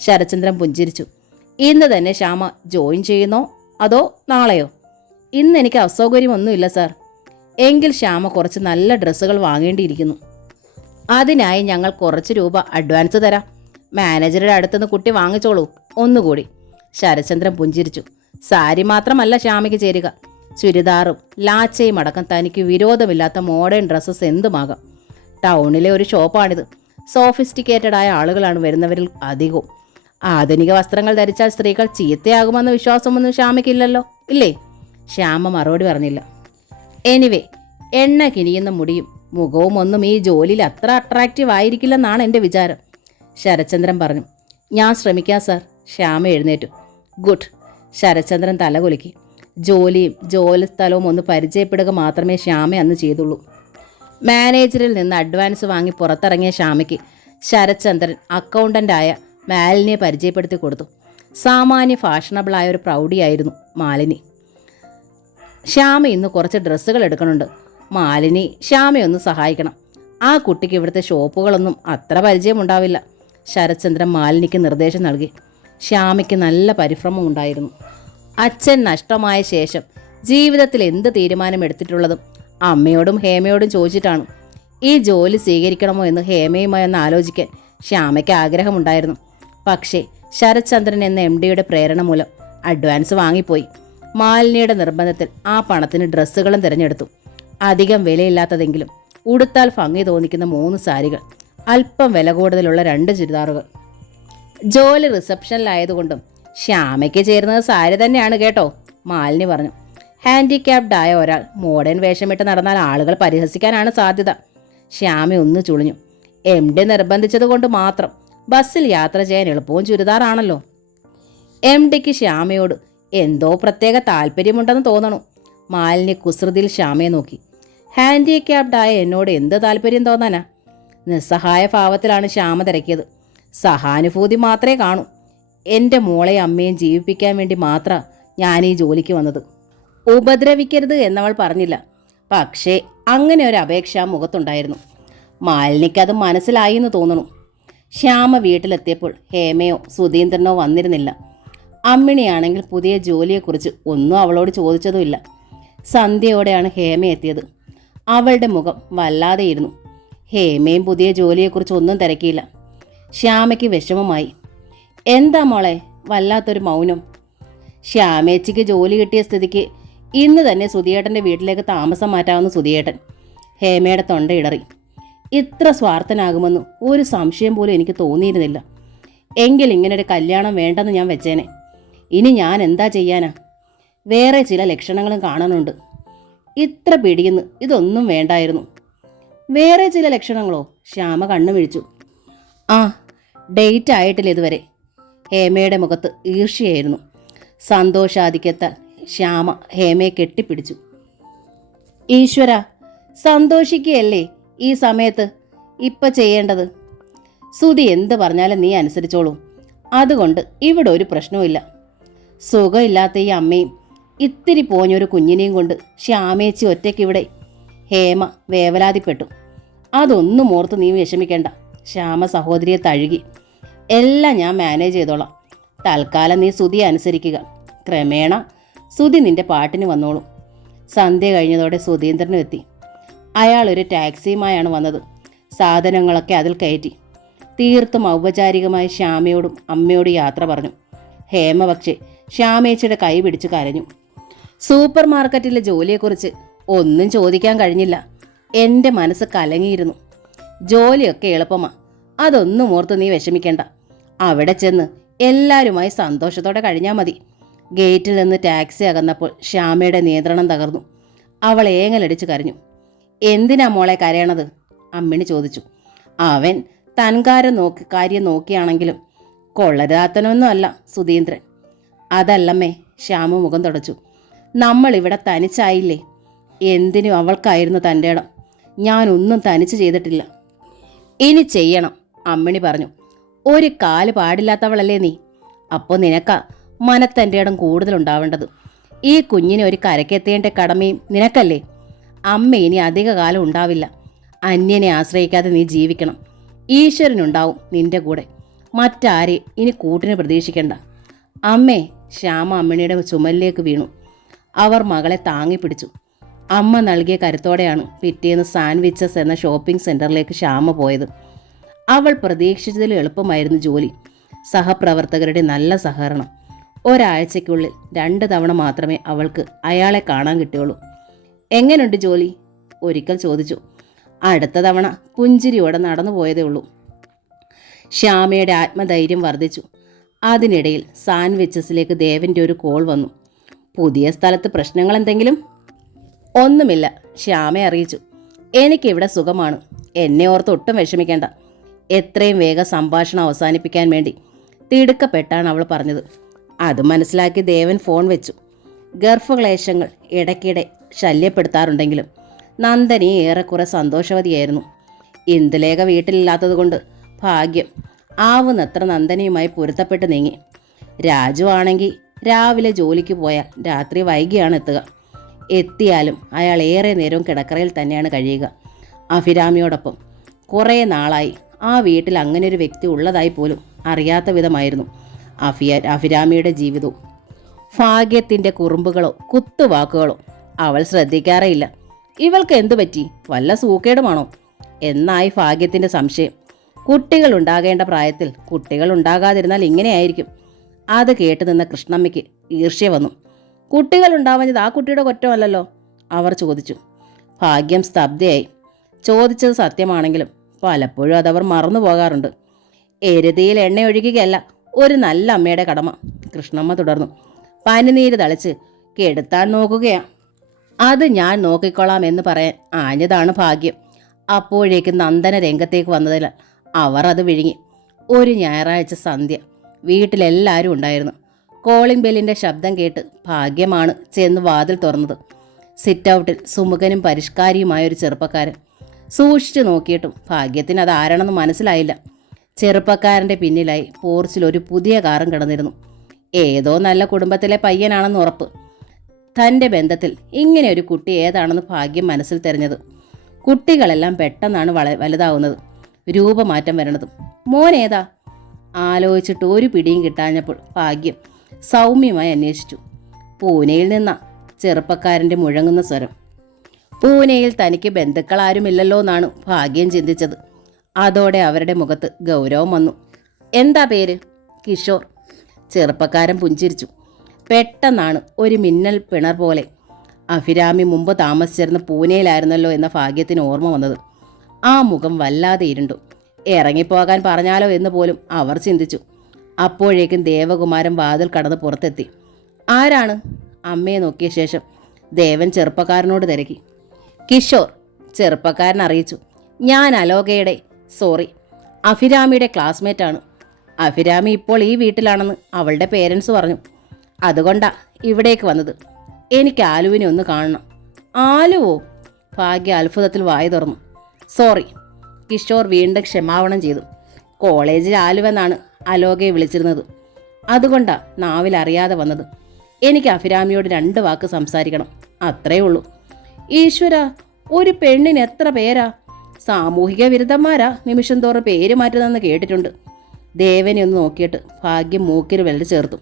ശരചന്ദ്രൻ പുഞ്ചിരിച്ചു. ഇന്ന് തന്നെ ശ്യാമ ജോയിൻ ചെയ്യുന്നോ അതോ നാളെയോ? ഇന്ന് എനിക്ക് അസൗകര്യമൊന്നുമില്ല സാർ. എങ്കിൽ ശ്യാമ കുറച്ച് നല്ല ഡ്രസ്സുകൾ വാങ്ങേണ്ടിയിരിക്കുന്നു. അതിനായി ഞങ്ങൾ കുറച്ച് രൂപ അഡ്വാൻസ് തരാം. മാനേജറുടെ അടുത്തുനിന്ന് കുട്ടി വാങ്ങിച്ചോളൂ. ഒന്നുകൂടി. ശരചന്ദ്രൻ പുഞ്ചിരിച്ചു. സാരി മാത്രമല്ല ശ്യാമയ്ക്ക് ചേരുക, ചുരിദാറും ലാച്ചയും അടക്കം തനിക്ക് വിരോധമില്ലാത്ത മോഡേൺ ഡ്രസ്സസ് എന്തുമാകാം. ടൗണിലെ ഒരു ഷോപ്പാണിത്. സോഫിസ്റ്റിക്കേറ്റഡ് ആയ ആളുകളാണ് വരുന്നവരിൽ അധികവും. ആധുനിക വസ്ത്രങ്ങൾ ധരിച്ചാൽ സ്ത്രീകൾ ചീത്തയാകുമെന്ന വിശ്വാസമൊന്നും ശ്യാമയ്ക്കില്ലല്ലോ, ഇല്ലേ? ശ്യാമ മറുപടി പറഞ്ഞില്ല. എനിവേ, എണ്ണ കിനിയുന്ന മുടിയും മുഖവും ഒന്നും ഈ ജോലിയിൽ അത്ര അട്രാക്റ്റീവ് ആയിരിക്കില്ലെന്നാണ് എൻ്റെ വിചാരം. ശരചന്ദ്രൻ പറഞ്ഞു. ഞാൻ ശ്രമിക്കാം സാർ. ശ്യാമ എഴുന്നേറ്റു. ഗുഡ്. ശരചന്ദ്രൻ തലകുലുക്കി. ജോലിയും ജോലി സ്ഥലവും ഒന്ന് പരിചയപ്പെടുക മാത്രമേ ശ്യാമ അന്ന് ചെയ്തുള്ളൂ. മാനേജറിൽ നിന്ന് അഡ്വാൻസ് വാങ്ങി പുറത്തിറങ്ങിയ ശ്യാമയ്ക്ക് ശരചന്ദ്രൻ അക്കൗണ്ടൻ്റായ മാലിനിയെ പരിചയപ്പെടുത്തി കൊടുത്തു. സാമാന്യ ഫാഷണബിളായ ഒരു പ്രൗഢിയായിരുന്നു മാലിനി. ശ്യാമ ഇന്ന് കുറച്ച് ഡ്രസ്സുകൾ എടുക്കണുണ്ട്. മാലിനി ശ്യാമയൊന്ന് സഹായിക്കണം. ആ കുട്ടിക്ക് ഇവിടുത്തെ ഷോപ്പുകളൊന്നും അത്ര പരിചയമുണ്ടാവില്ല. ശരചന്ദ്രൻ മാലിനിക്ക് നിർദ്ദേശം നൽകി. ശ്യാമയ്ക്ക് നല്ല പരിഭ്രമം ഉണ്ടായിരുന്നു. അച്ഛൻ നഷ്ടമായ ശേഷം ജീവിതത്തിൽ എന്ത് തീരുമാനം എടുത്തിട്ടുള്ളതും അമ്മയോടും ഹേമയോടും ചോദിച്ചിട്ടാണ്. ഈ ജോലി സ്വീകരിക്കണമോ എന്ന് ഹേമയുമായി ഒന്ന് ആലോചിക്കാൻ ശ്യാമയ്ക്ക് ആഗ്രഹമുണ്ടായിരുന്നു. പക്ഷേ ശരചന്ദ്രൻ എന്ന MD പ്രേരണ മൂലം അഡ്വാൻസ് വാങ്ങിപ്പോയി. മാലിനിയുടെ നിർബന്ധത്തിൽ ആ പണത്തിന് ഡ്രസ്സുകളും തിരഞ്ഞെടുത്തു. അധികം വിലയില്ലാത്തതെങ്കിലും ഉടുത്താൽ ഭംഗി തോന്നിക്കുന്ന 3 സാരികൾ, അല്പം വില കൂടുതലുള്ള 2 ചുരിദാറുകൾ. ജോലി റിസപ്ഷനിലായതുകൊണ്ടും ശ്യാമയ്ക്ക് ചേരുന്നത് സാരി തന്നെയാണ് കേട്ടോ, മാലിനി പറഞ്ഞു. ഹാൻഡിക്യാപ്ഡ് ആയ ഒരാൾ മോഡേൺ വേഷമിട്ട് നടന്നാൽ ആളുകൾ പരിഹസിക്കാനാണ് സാധ്യത. ശ്യാമ ഒന്ന് ചുളിഞ്ഞു. MD നിർബന്ധിച്ചത് കൊണ്ട് മാത്രം. ബസ്സിൽ യാത്ര ചെയ്യാൻ എളുപ്പവും ചുരിദാറാണല്ലോ. MDക്ക് ശ്യാമയോട് എന്തോ പ്രത്യേക താല്പര്യമുണ്ടെന്ന് തോന്നണു. മാലിന്യ കുസൃതിയിൽ ശ്യാമയെ നോക്കി. ഹാൻഡിക്യാപ്ഡായ എന്നോട് എന്ത് താല്പര്യം തോന്നാനാ? നിസ്സഹായ ഭാവത്തിലാണ് ശ്യാമ തിരക്കിയത്. സഹാനുഭൂതി മാത്രമേ കാണൂ. എൻ്റെ മോളെയും അമ്മയും ജീവിപ്പിക്കാൻ വേണ്ടി മാത്രമാണ് ഞാൻ ഈ ജോലിക്ക് വന്നത്. ഉപദ്രവിക്കരുത് എന്നവൾ പറഞ്ഞില്ല. പക്ഷേ അങ്ങനെ ഒരു അപേക്ഷ മുഖത്തുണ്ടായിരുന്നു. മാലിനിക്കത് മനസ്സിലായി എന്ന് തോന്നുന്നു. ശ്യാമ വീട്ടിലെത്തിയപ്പോൾ ഹേമയോ സുധീന്ദ്രനോ വന്നിരുന്നില്ല. അമ്മിണിയാണെങ്കിൽ പുതിയ ജോലിയെക്കുറിച്ച് ഒന്നും അവളോട് ചോദിച്ചതുമില്ല. സന്ധ്യയോടെയാണ് ഹേമ എത്തിയത്. അവളുടെ മുഖം വല്ലാതെയിരുന്നു. ഹേമയും പുതിയ ജോലിയെക്കുറിച്ച് ഒന്നും തിരക്കിയില്ല. ശ്യാമയ്ക്ക് വിഷമമായി. എന്താ മോളെ വല്ലാത്തൊരു മൗനം? ശ്യാമേച്ചിക്ക് ജോലി കിട്ടിയ സ്ഥിതിക്ക് ഇന്ന് തന്നെ സുധിയേട്ടൻ്റെ വീട്ടിലേക്ക് താമസം മാറ്റാമെന്ന് സുധിയേട്ടൻ. ഹേമയുടെ തൊണ്ടയിടറി. ഇത്ര സ്വാർത്ഥനാകുമെന്ന് ഒരു സംശയം പോലും എനിക്ക് തോന്നിയിരുന്നില്ല. എങ്കിൽ ഇങ്ങനൊരു കല്യാണം വേണ്ടെന്ന് ഞാൻ വെച്ചേനെ. ഇനി ഞാൻ എന്താ ചെയ്യാനാ? വേറെ ചില ലക്ഷണങ്ങളും കാണുന്നുണ്ട്. ഇത്ര പിടിയുന്നു ഇതൊന്നും വേണ്ടായിരുന്നു. വേറെ ചില ലക്ഷണങ്ങളോ? ശ്യാമ കണ്ണു മിഴിച്ചു. ആ, ഡേറ്റ് ആയിട്ടില്ല ഇതുവരെ. ഹേമയുടെ മുഖത്ത് ഈർഷ്യയായിരുന്നു. സന്തോഷാധിക്യത്താൽ ശ്യാമ ഹേമയെ കെട്ടിപ്പിടിച്ചു. ഈശ്വര, സന്തോഷിക്കുകയല്ലേ ഈ സമയത്ത് ഇപ്പം ചെയ്യേണ്ടത്? സുധി എന്ത് പറഞ്ഞാലും നീ അനുസരിച്ചോളൂ. അതുകൊണ്ട് ഇവിടെ ഒരു പ്രശ്നവുമില്ല. സുഖമില്ലാത്ത ഈ അമ്മയും ഇത്തിരി പോഞ്ഞൊരു കുഞ്ഞിനെയും കൊണ്ട് ശ്യാമേച്ചി ഒറ്റയ്ക്കിവിടെ. ഹേമ വേവലാതിപ്പെട്ടു. അതൊന്നും ഓർത്ത് നീ വിഷമിക്കേണ്ട. ശ്യാമ സഹോദരിയെ തഴുകി. എല്ലാം ഞാൻ മാനേജ് ചെയ്തോളാം. തൽക്കാലം നീ സുധിയെ അനുസരിക്കുക. ക്രമേണ സുധി നിന്റെ പാട്ടിന് വന്നോളും. സന്ധ്യ കഴിഞ്ഞതോടെ സുധീന്ദ്രനും എത്തി. അയാൾ ഒരു ടാക്സിയുമായാണ് വന്നത്. സാധനങ്ങളൊക്കെ അതിൽ കയറ്റി. തീർത്തും ഔപചാരികമായി ശ്യാമയോടും അമ്മയോടും യാത്ര പറഞ്ഞു. ഹേമ പക്ഷേ ശ്യാമേച്ചിയുടെ കൈ പിടിച്ചു കരഞ്ഞു. സൂപ്പർ മാർക്കറ്റിലെ ജോലിയെക്കുറിച്ച് ഒന്നും ചോദിക്കാൻ കഴിഞ്ഞില്ല. എൻ്റെ മനസ്സ് കലങ്ങിയിരുന്നു. ജോലിയൊക്കെ എളുപ്പമാ. അതൊന്നും ഓർത്ത് നീ വിഷമിക്കേണ്ട. അവിടെ ചെന്ന് എല്ലാവരുമായി സന്തോഷത്തോടെ കഴിഞ്ഞാൽ മതി. ഗേറ്റിൽ നിന്ന് ടാക്സി അകന്നപ്പോൾ ശ്യാമയുടെ നിയന്ത്രണം തകർന്നു. അവൾ ഏങ്ങലടിച്ച് കരഞ്ഞു. എന്തിനാ മോളെ കരയണത്? അമ്മിണി ചോദിച്ചു. അവൻ കാര്യം നോക്കിയാണെങ്കിലും കൊള്ളരാത്തനൊന്നും അല്ല സുധീന്ദ്രൻ. അതല്ലമ്മേ. ശ്യാമ മുഖം തുടച്ചു. നമ്മളിവിടെ തനിച്ചായില്ലേ? എന്തിനും അവൾക്കായിരുന്നു തൻ്റെ ഇടം. ഞാനൊന്നും തനിച്ച് ചെയ്തിട്ടില്ല. ഇനി ചെയ്യണം, അമ്മിണി പറഞ്ഞു. ഒരു കാല് പാടില്ലാത്തവളല്ലേ നീ? അപ്പോൾ നിനക്കാ മനത്തൻ്റെ ഇടം കൂടുതലുണ്ടാവേണ്ടത്. ഈ കുഞ്ഞിനെ ഒരു കരക്കെത്തേണ്ട കടമയും നിനക്കല്ലേ? അമ്മ ഇനി അധിക കാലം ഉണ്ടാവില്ല. അന്യനെ ആശ്രയിക്കാതെ നീ ജീവിക്കണം. ഈശ്വരനുണ്ടാവും നിന്റെ കൂടെ. മറ്റാരെയും ഇനി കൂട്ടിന് പ്രതീക്ഷിക്കണ്ട. അമ്മേ. ശ്യാമ അമ്മിണിയുടെ ചുമലിലേക്ക് വീണു. അവർ മകളെ താങ്ങിപ്പിടിച്ചു. അമ്മ നൽകിയ കരുത്തോടെയാണ് പിറ്റേന്ന് സാൻഡ്വിച്ചസ് എന്ന ഷോപ്പിംഗ് സെൻറ്ററിലേക്ക് ശ്യാമ പോയത്. അവൾ പ്രതീക്ഷിച്ചതിൽ എളുപ്പമായിരുന്നു ജോലി. സഹപ്രവർത്തകരുടെ നല്ല സഹകരണം. ഒരാഴ്ചയ്ക്കുള്ളിൽ 2 തവണ മാത്രമേ അവൾക്ക് അയാളെ കാണാൻ കിട്ടുകയുള്ളൂ. എങ്ങനെയുണ്ട് ജോലി? ഒരിക്കൽ ചോദിച്ചു. അടുത്ത തവണ പുഞ്ചിരിയോടെ നടന്നു പോയതേ ഉള്ളൂ. ശ്യാമയുടെ ആത്മധൈര്യം വർദ്ധിച്ചു. അതിനിടയിൽ സാൻഡ്വിച്ചസിലേക്ക് ദേവൻ്റെ ഒരു കോൾ വന്നു. പുതിയ സ്ഥലത്ത് പ്രശ്നങ്ങൾ എന്തെങ്കിലും? ഒന്നുമില്ല, ശ്യാമയെ അറിയിച്ചു. എനിക്കിവിടെ സുഖമാണ്. എന്നെ ഓർത്ത് ഒട്ടും വിഷമിക്കേണ്ട. എത്രയും വേഗം സംഭാഷണം അവസാനിപ്പിക്കാൻ വേണ്ടി തിടുക്കപ്പെട്ടാണ് അവൾ പറഞ്ഞത്. അത് മനസ്സിലാക്കി ദേവൻ ഫോൺ വെച്ചു. ഗർഭക്ലേശങ്ങൾ ഇടയ്ക്കിടെ ശല്യപ്പെടുത്താറുണ്ടെങ്കിലും നന്ദനി ഏറെക്കുറെ സന്തോഷവതിയായിരുന്നു. ഇന്ദുലേഖ വീട്ടിലില്ലാത്തതുകൊണ്ട് ഭാഗ്യം. ആവുന്നത്ര നന്ദനിയുമായി പൊരുത്തപ്പെട്ട് നീങ്ങി. രാജു ആണെങ്കിൽ രാവിലെ ജോലിക്ക് പോയാൽ രാത്രി വൈകിയാണ് എത്തുക. എത്തിയാലും അയാൾ ഏറെ നേരവും കിടക്കറയിൽ തന്നെയാണ് കഴിയുക, അഭിരാമിയോടൊപ്പം. കുറേ നാളായി ആ വീട്ടിൽ അങ്ങനെ ഒരു വ്യക്തി ഉള്ളതായി പോലും അറിയാത്ത വിധമായിരുന്നു അഭിരാമിയുടെ ജീവിതവും. ഭാഗ്യത്തിൻ്റെ കുറുമ്പുകളോ കുത്തുവാക്കുകളോ അവൾ ശ്രദ്ധിക്കാറേയില്ല. ഇവൾക്ക് എന്തു പറ്റി? വല്ല സൂക്കേടുമാണോ എന്നായി ഭാഗ്യത്തിൻ്റെ സംശയം. കുട്ടികൾ ഉണ്ടാകേണ്ട പ്രായത്തിൽ കുട്ടികൾ ഉണ്ടാകാതിരുന്നാൽ ഇങ്ങനെയായിരിക്കും. അത് കേട്ടു നിന്ന കൃഷ്ണമ്മയ്ക്ക് ഈർഷ്യ വന്നു. കുട്ടികൾ ഉണ്ടാവുന്നത് ആ കുട്ടിയുടെ കുറ്റമല്ലല്ലോ, അവർ ചോദിച്ചു. ഭാഗ്യം സ്തബ്ധയായി. ചോദിച്ചത് സത്യമാണെങ്കിലും പലപ്പോഴും അതവർ മറന്നു പോകാറുണ്ട്. എരുതിയിൽ എണ്ണ ഒഴുകുകയല്ല ഒരു നല്ല അമ്മയുടെ കടമ, കൃഷ്ണമ്മ തുടർന്നു. പനിനീര് തളിച്ച് കെടുത്താൻ നോക്കുകയാ. അത് ഞാൻ നോക്കിക്കൊള്ളാം എന്ന് പറയാൻ ആഞ്ഞതാണ് ഭാഗ്യം. അപ്പോഴേക്ക് നന്ദന രംഗത്തേക്ക് വന്നതിൽ അവർ അത് വിഴുങ്ങി. ഒരു ഞായറാഴ്ച സന്ധ്യ. വീട്ടിലെല്ലാവരും ഉണ്ടായിരുന്നു. കോളിംഗ് ബെല്ലിൻ്റെ ശബ്ദം കേട്ട് ഭാഗ്യമാണ് ചെന്ന് വാതിൽ തുറന്നത്. സിറ്റ് ഔട്ടിൽ സുമുഖനും പരിഷ്കാരിയുമായൊരു ചെറുപ്പക്കാരൻ. സൂക്ഷിച്ചു നോക്കിയിട്ടും ഭാഗ്യത്തിന് അത് ആരാണെന്ന് മനസ്സിലായില്ല. ചെറുപ്പക്കാരൻ്റെ പിന്നിലായി പോർച്ചിൽ ഒരു പുതിയ കാറും കിടന്നിരുന്നു. ഏതോ നല്ല കുടുംബത്തിലെ പയ്യനാണെന്ന് ഉറപ്പ്. തൻ്റെ ബന്ധത്തിൽ ഇങ്ങനെ ഒരു കുട്ടി ഏതാണെന്ന് ഭാഗ്യം മനസ്സിൽ തെരഞ്ഞത്. കുട്ടികളെല്ലാം പെട്ടെന്നാണ് വലുതാവുന്നത്, രൂപമാറ്റം വരണതും. മോനേതാ ആലോചിച്ചിട്ട് ഒരു പിടിയും കിട്ടാഞ്ഞപ്പോൾ ഭാഗ്യം സൗമ്യമായി അന്വേഷിച്ചു. പൂനെയിൽ നിന്നാ ചെറുപ്പക്കാരൻ്റെ മുഴങ്ങുന്ന സ്വരം. പൂനെയിൽ തനിക്ക് ബന്ധുക്കളാരുമില്ലല്ലോ എന്നാണ് ഭാഗ്യം ചിന്തിച്ചത്. അതോടെ അവരുടെ മുഖത്ത് ഗൗരവം വന്നു. എന്താ പേര്? കിഷോർ. ചെറുപ്പക്കാരൻ പുഞ്ചിരിച്ചു. പെട്ടെന്നാണ് ഒരു മിന്നൽ പിണർ പോലെ അഭിരാമി മുമ്പ് താമസിച്ചിരുന്ന പൂനെയിലായിരുന്നല്ലോ എന്ന ഭാഗ്യത്തിന് ഓർമ്മ വന്നത്. ആ മുഖം വല്ലാതെ ഇരുണ്ടു. ഇറങ്ങിപ്പോകാൻ പറഞ്ഞാലോ എന്ന് പോലും അവർ ചിന്തിച്ചു. അപ്പോഴേക്കും ദേവകുമാരൻ വാതിൽ കടന്ന് പുറത്തെത്തി. ആരാണ്? അമ്മയെ നോക്കിയ ശേഷം ദേവൻ ചെറുപ്പക്കാരനോട് തിരക്കി. കിഷോർ. ചെറുപ്പക്കാരൻ അറിയിച്ചു. ഞാൻ അലോകയുടെ അഭിരാമിയുടെ ക്ലാസ്മേറ്റാണ്. അഭിരാമി ഇപ്പോൾ ഈ വീട്ടിലാണെന്ന് അവളുടെ പേരൻസ് പറഞ്ഞു. അതുകൊണ്ടാ ഇവിടേക്ക് വന്നത്. എനിക്ക് ആലുവിനെ ഒന്ന് കാണണം. ആലുവോ? ഭാഗ്യ അത്ഭുതത്തിൽ വായ തുറന്നു. സോറി. കിഷോർ വീണ്ടും ക്ഷമാപണം ചെയ്തു. കോളേജിൽ ആലുവെന്നാണ് അലോകയെ വിളിച്ചിരുന്നത്. അതുകൊണ്ടാ നാവിൽ അറിയാതെ വന്നത്. എനിക്ക് അഭിരാമിയോട് 2 വാക്ക് സംസാരിക്കണം, അത്രേ ഉള്ളൂ. ഈശ്വര, ഒരു പെണ്ണിന് എത്ര പേരാ! സാമൂഹിക വിരുദ്ധന്മാരാ നിമിഷം തോറും പേര് മാറ്റുന്നതെന്ന് കേട്ടിട്ടുണ്ട്. ദേവനെ ഒന്ന് നോക്കിയിട്ട് ഭാഗ്യം മൂക്കിൽ വെള്ളി ചേർത്തു.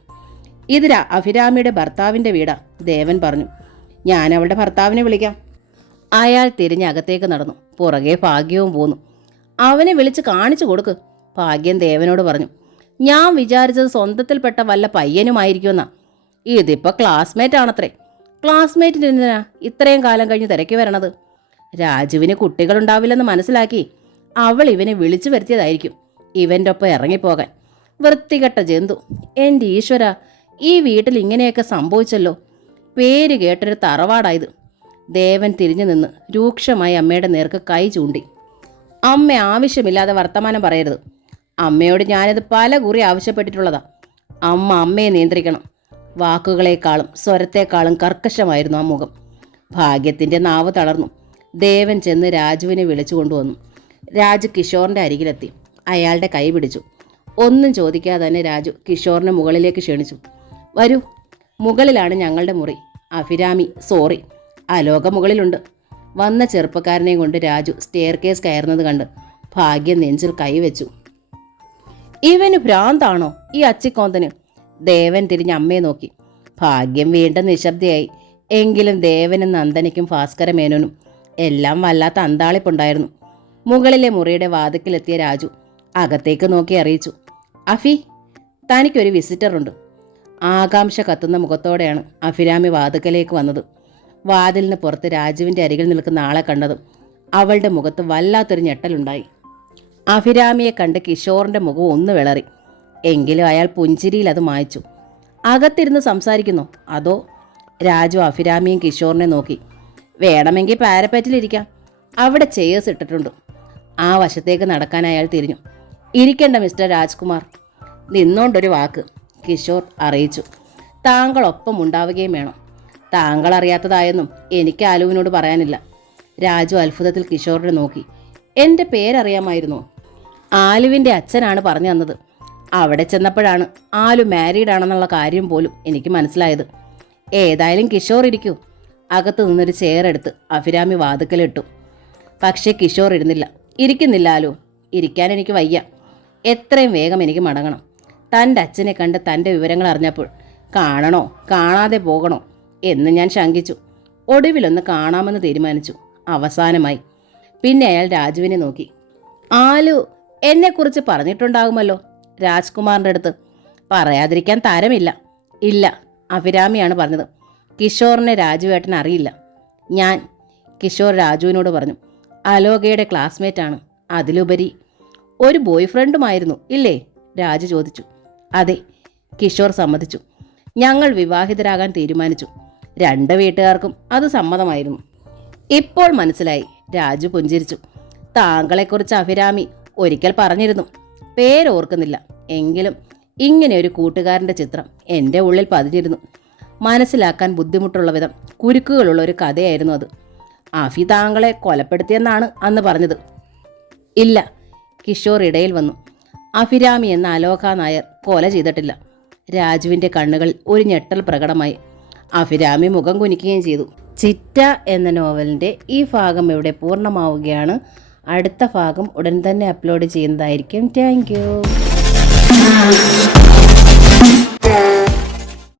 ഇത് അഭിരാമിയുടെ ഭർത്താവിൻ്റെ വീടാ, ദേവൻ പറഞ്ഞു. ഞാൻ അവളുടെ ഭർത്താവിനെ വിളിക്കാം. അയാൾ തിരിഞ്ഞ് അകത്തേക്ക് നടന്നു. പുറകെ ഭാഗ്യവും പോന്നു. അവനെ വിളിച്ച് കാണിച്ചു കൊടുക്ക്, ഭാഗ്യം ദേവനോട് പറഞ്ഞു. ഞാൻ വിചാരിച്ചത് സ്വന്തത്തിൽപ്പെട്ട വല്ല പയ്യനുമായിരിക്കുമെന്നാ. ഇതിപ്പോൾ ക്ലാസ്മേറ്റ് ആണത്രേ. ക്ലാസ്മേറ്റിന് എന്തിനാ ഇത്രയും കാലം കഴിഞ്ഞ് തിരക്കി വരണത്? രാജുവിന് കുട്ടികളുണ്ടാവില്ലെന്ന് മനസ്സിലാക്കി അവൾ ഇവനെ വിളിച്ചു വരുത്തിയതായിരിക്കും ഇവൻ്റെ ഒപ്പം ഇറങ്ങിപ്പോകാൻ. വൃത്തികെട്ട ജന്തു. എൻ്റെ ഈശ്വര, ഈ വീട്ടിൽ ഇങ്ങനെയൊക്കെ സംഭവിച്ചല്ലോ. പേര് കേട്ടൊരു തറവാടായത്. ദേവൻ തിരിഞ്ഞു നിന്ന് രൂക്ഷമായി അമ്മയുടെ നേർക്ക് കൈ ചൂണ്ടി. അമ്മ ആവശ്യമില്ലാതെ വർത്തമാനം പറയരുത്. അമ്മയോട് ഞാനിത് പല കുറി ആവശ്യപ്പെട്ടിട്ടുള്ളതാ. അമ്മയെ നിയന്ത്രിക്കണം. വാക്കുകളെക്കാളും സ്വരത്തെക്കാളും കർക്കശമായിരുന്നു ആ മുഖം. ഭാഗ്യത്തിൻ്റെ നാവ് തളർന്നു. ദേവൻ ചെന്ന് രാജുവിനെ വിളിച്ചു കൊണ്ടുവന്നു. രാജു കിഷോറിൻ്റെ അരികിലെത്തി. അയാളുടെ കൈ പിടിച്ചു. ഒന്നും ചോദിക്കാതെ തന്നെ രാജു കിഷോറിനെ മുകളിലേക്ക് ക്ഷണിച്ചു. വരൂ, മുകളിലാണ് ഞങ്ങളുടെ മുറി. അഭിരാമി അലോക മുകളിലുണ്ട്. വന്ന ചെറുപ്പക്കാരനെയും കൊണ്ട് രാജു സ്റ്റെയർ കേസ് കയറുന്നത് കണ്ട് ഭാഗ്യം നെഞ്ചിൽ കൈവച്ചു. ഇവന് ഭ്രാന്താണോ ഈ അച്ചിക്കോന്തന്? ദേവൻ തിരിഞ്ഞ് അമ്മയെ നോക്കി. ഭാഗ്യം വീണ്ടും നിശബ്ദയായി. എങ്കിലും ദേവനും നന്ദനയ്ക്കും ഭാസ്കരമേനോനും എല്ലാം വല്ലാത്ത അന്താളിപ്പുണ്ടായിരുന്നു. മുകളിലെ മുറിയുടെ വാതിക്കലെത്തിയ രാജു അകത്തേക്ക് നോക്കി അറിയിച്ചു. അഫി, തനിക്കൊരു വിസിറ്ററുണ്ട്. ആകാംക്ഷ കത്തുന്ന മുഖത്തോടെയാണ് അഭിരാമി വാതിക്കലേക്ക് വന്നത്. വാതിലിന് പുറത്ത് രാജുവിൻ്റെ അരികിൽ നിൽക്കുന്ന ആളെ കണ്ടതും അവളുടെ മുഖത്ത് വല്ലാത്തൊരു ഞെട്ടലുണ്ടായി. അഭിരാമിയെ കണ്ട് കിഷോറിൻ്റെ മുഖം ഒന്ന് വിളറി. എങ്കിലും അയാൾ പുഞ്ചിരിയിൽ അത് മായ്ച്ചു. അകത്തിരുന്ന് സംസാരിക്കുന്നോ അതോ? രാജു അഭിരാമിയും കിഷോറിനെ നോക്കി. വേണമെങ്കിൽ പാരപ്പറ്റിലിരിക്കാം, അവിടെ ചെയേഴ്സ് ഇട്ടിട്ടുണ്ട്. ആ വശത്തേക്ക് നടക്കാൻ അയാൾ തിരിഞ്ഞു. ഇരിക്കേണ്ട മിസ്റ്റർ രാജ്കുമാർ. നിന്നോണ്ടൊരു വാക്ക്, കിഷോർ അറിയിച്ചു. താങ്കളൊപ്പം ഉണ്ടാവുകയും വേണം. താങ്കൾ അറിയാത്തതായെന്നും എനിക്ക് ആലുവിനോട് പറയാനില്ല. രാജു അത്ഭുതത്തിൽ കിഷോറിനെ നോക്കി. എൻ്റെ പേരറിയാമായിരുന്നോ? ആലുവിൻ്റെ അച്ഛനാണ് പറഞ്ഞു തന്നത്. അവിടെ ചെന്നപ്പോഴാണ് ആലു മാരീഡാണെന്നുള്ള കാര്യം പോലും എനിക്ക് മനസ്സിലായത്. ഏതായാലും കിഷോർ ഇരിക്കൂ. അകത്ത് നിന്നൊരു ചെയറെടുത്ത് അഭിരാമി വാതുക്കലിട്ടു. പക്ഷേ കിഷോർ ഇരുന്നില്ല. ഇരിക്കുന്നില്ല ആലു. ഇരിക്കാൻ എനിക്ക് വയ്യ. എത്രയും വേഗം എനിക്ക് മടങ്ങണം. തൻ്റെ അച്ഛനെ കണ്ട് തൻ്റെ വിവരങ്ങൾ അറിഞ്ഞപ്പോൾ കാണണോ കാണാതെ പോകണോ എന്ന് ഞാൻ ശങ്കിച്ചു. ഒടുവിലൊന്ന് കാണാമെന്ന് തീരുമാനിച്ചു. അവസാനമായി. പിന്നെ അയാൾ രാജുവിനെ നോക്കി. ആലു എന്നെക്കുറിച്ച് പറഞ്ഞിട്ടുണ്ടാകുമല്ലോ രാജ്കുമാറിൻ്റെ അടുത്ത്. പറയാതിരിക്കാൻ തരമില്ല. ഇല്ല, അഭിരാമിയാണ് പറഞ്ഞത്. കിഷോറിനെ രാജുവേട്ടൻ അറിയില്ല. ഞാൻ കിഷോർ രാജുവിനോട് പറഞ്ഞു. അലോകയുടെ ക്ലാസ്മേറ്റാണ്. അതിലുപരി ഒരു ബോയ് ഫ്രണ്ടുമായിരുന്നു ഇല്ലേ? രാജു ചോദിച്ചു. അതെ, കിഷോർ സമ്മതിച്ചു. ഞങ്ങൾ വിവാഹിതരാകാൻ തീരുമാനിച്ചു. 2 വീട്ടുകാർക്കും അത് സമ്മതമായിരുന്നു. ഇപ്പോൾ മനസ്സിലായി. രാജു പുഞ്ചിരിച്ചു. താങ്കളെക്കുറിച്ച് അഭിരാമി ഒരിക്കൽ പറഞ്ഞിരുന്നു. പേരോർക്കുന്നില്ല, എങ്കിലും ഇങ്ങനെ ഒരു കൂട്ടുകാരൻ്റെ ചിത്രം എൻ്റെ ഉള്ളിൽ പതിഞ്ഞിരുന്നു. മനസ്സിലാക്കാൻ ബുദ്ധിമുട്ടുള്ള വിധം കുരുക്കുകളുള്ള ഒരു കഥയായിരുന്നു അത്. അഫി താങ്കളെ കൊലപ്പെടുത്തിയെന്നാണ് അന്ന് പറഞ്ഞത്. ഇല്ല, കിഷോർ ഇടയിൽ വന്നു. അഭിരാമി എന്ന അലോക നായർ കൊല ചെയ്തിട്ടില്ല. രാജുവിൻ്റെ കണ്ണുകളിൽ ഒരു ഞെട്ടൽ പ്രകടമായി. അഭിരാമി മുഖം കുനിക്കുകയും ചെയ്തു. ചിറ്റ എന്ന നോവലിൻ്റെ ഈ ഭാഗം ഇവിടെ പൂർണ്ണമാവുകയാണ്. അടുത്ത ഭാഗം ഉടൻ തന്നെ അപ്ലോഡ് ചെയ്യുന്നതായിരിക്കും. Thank you.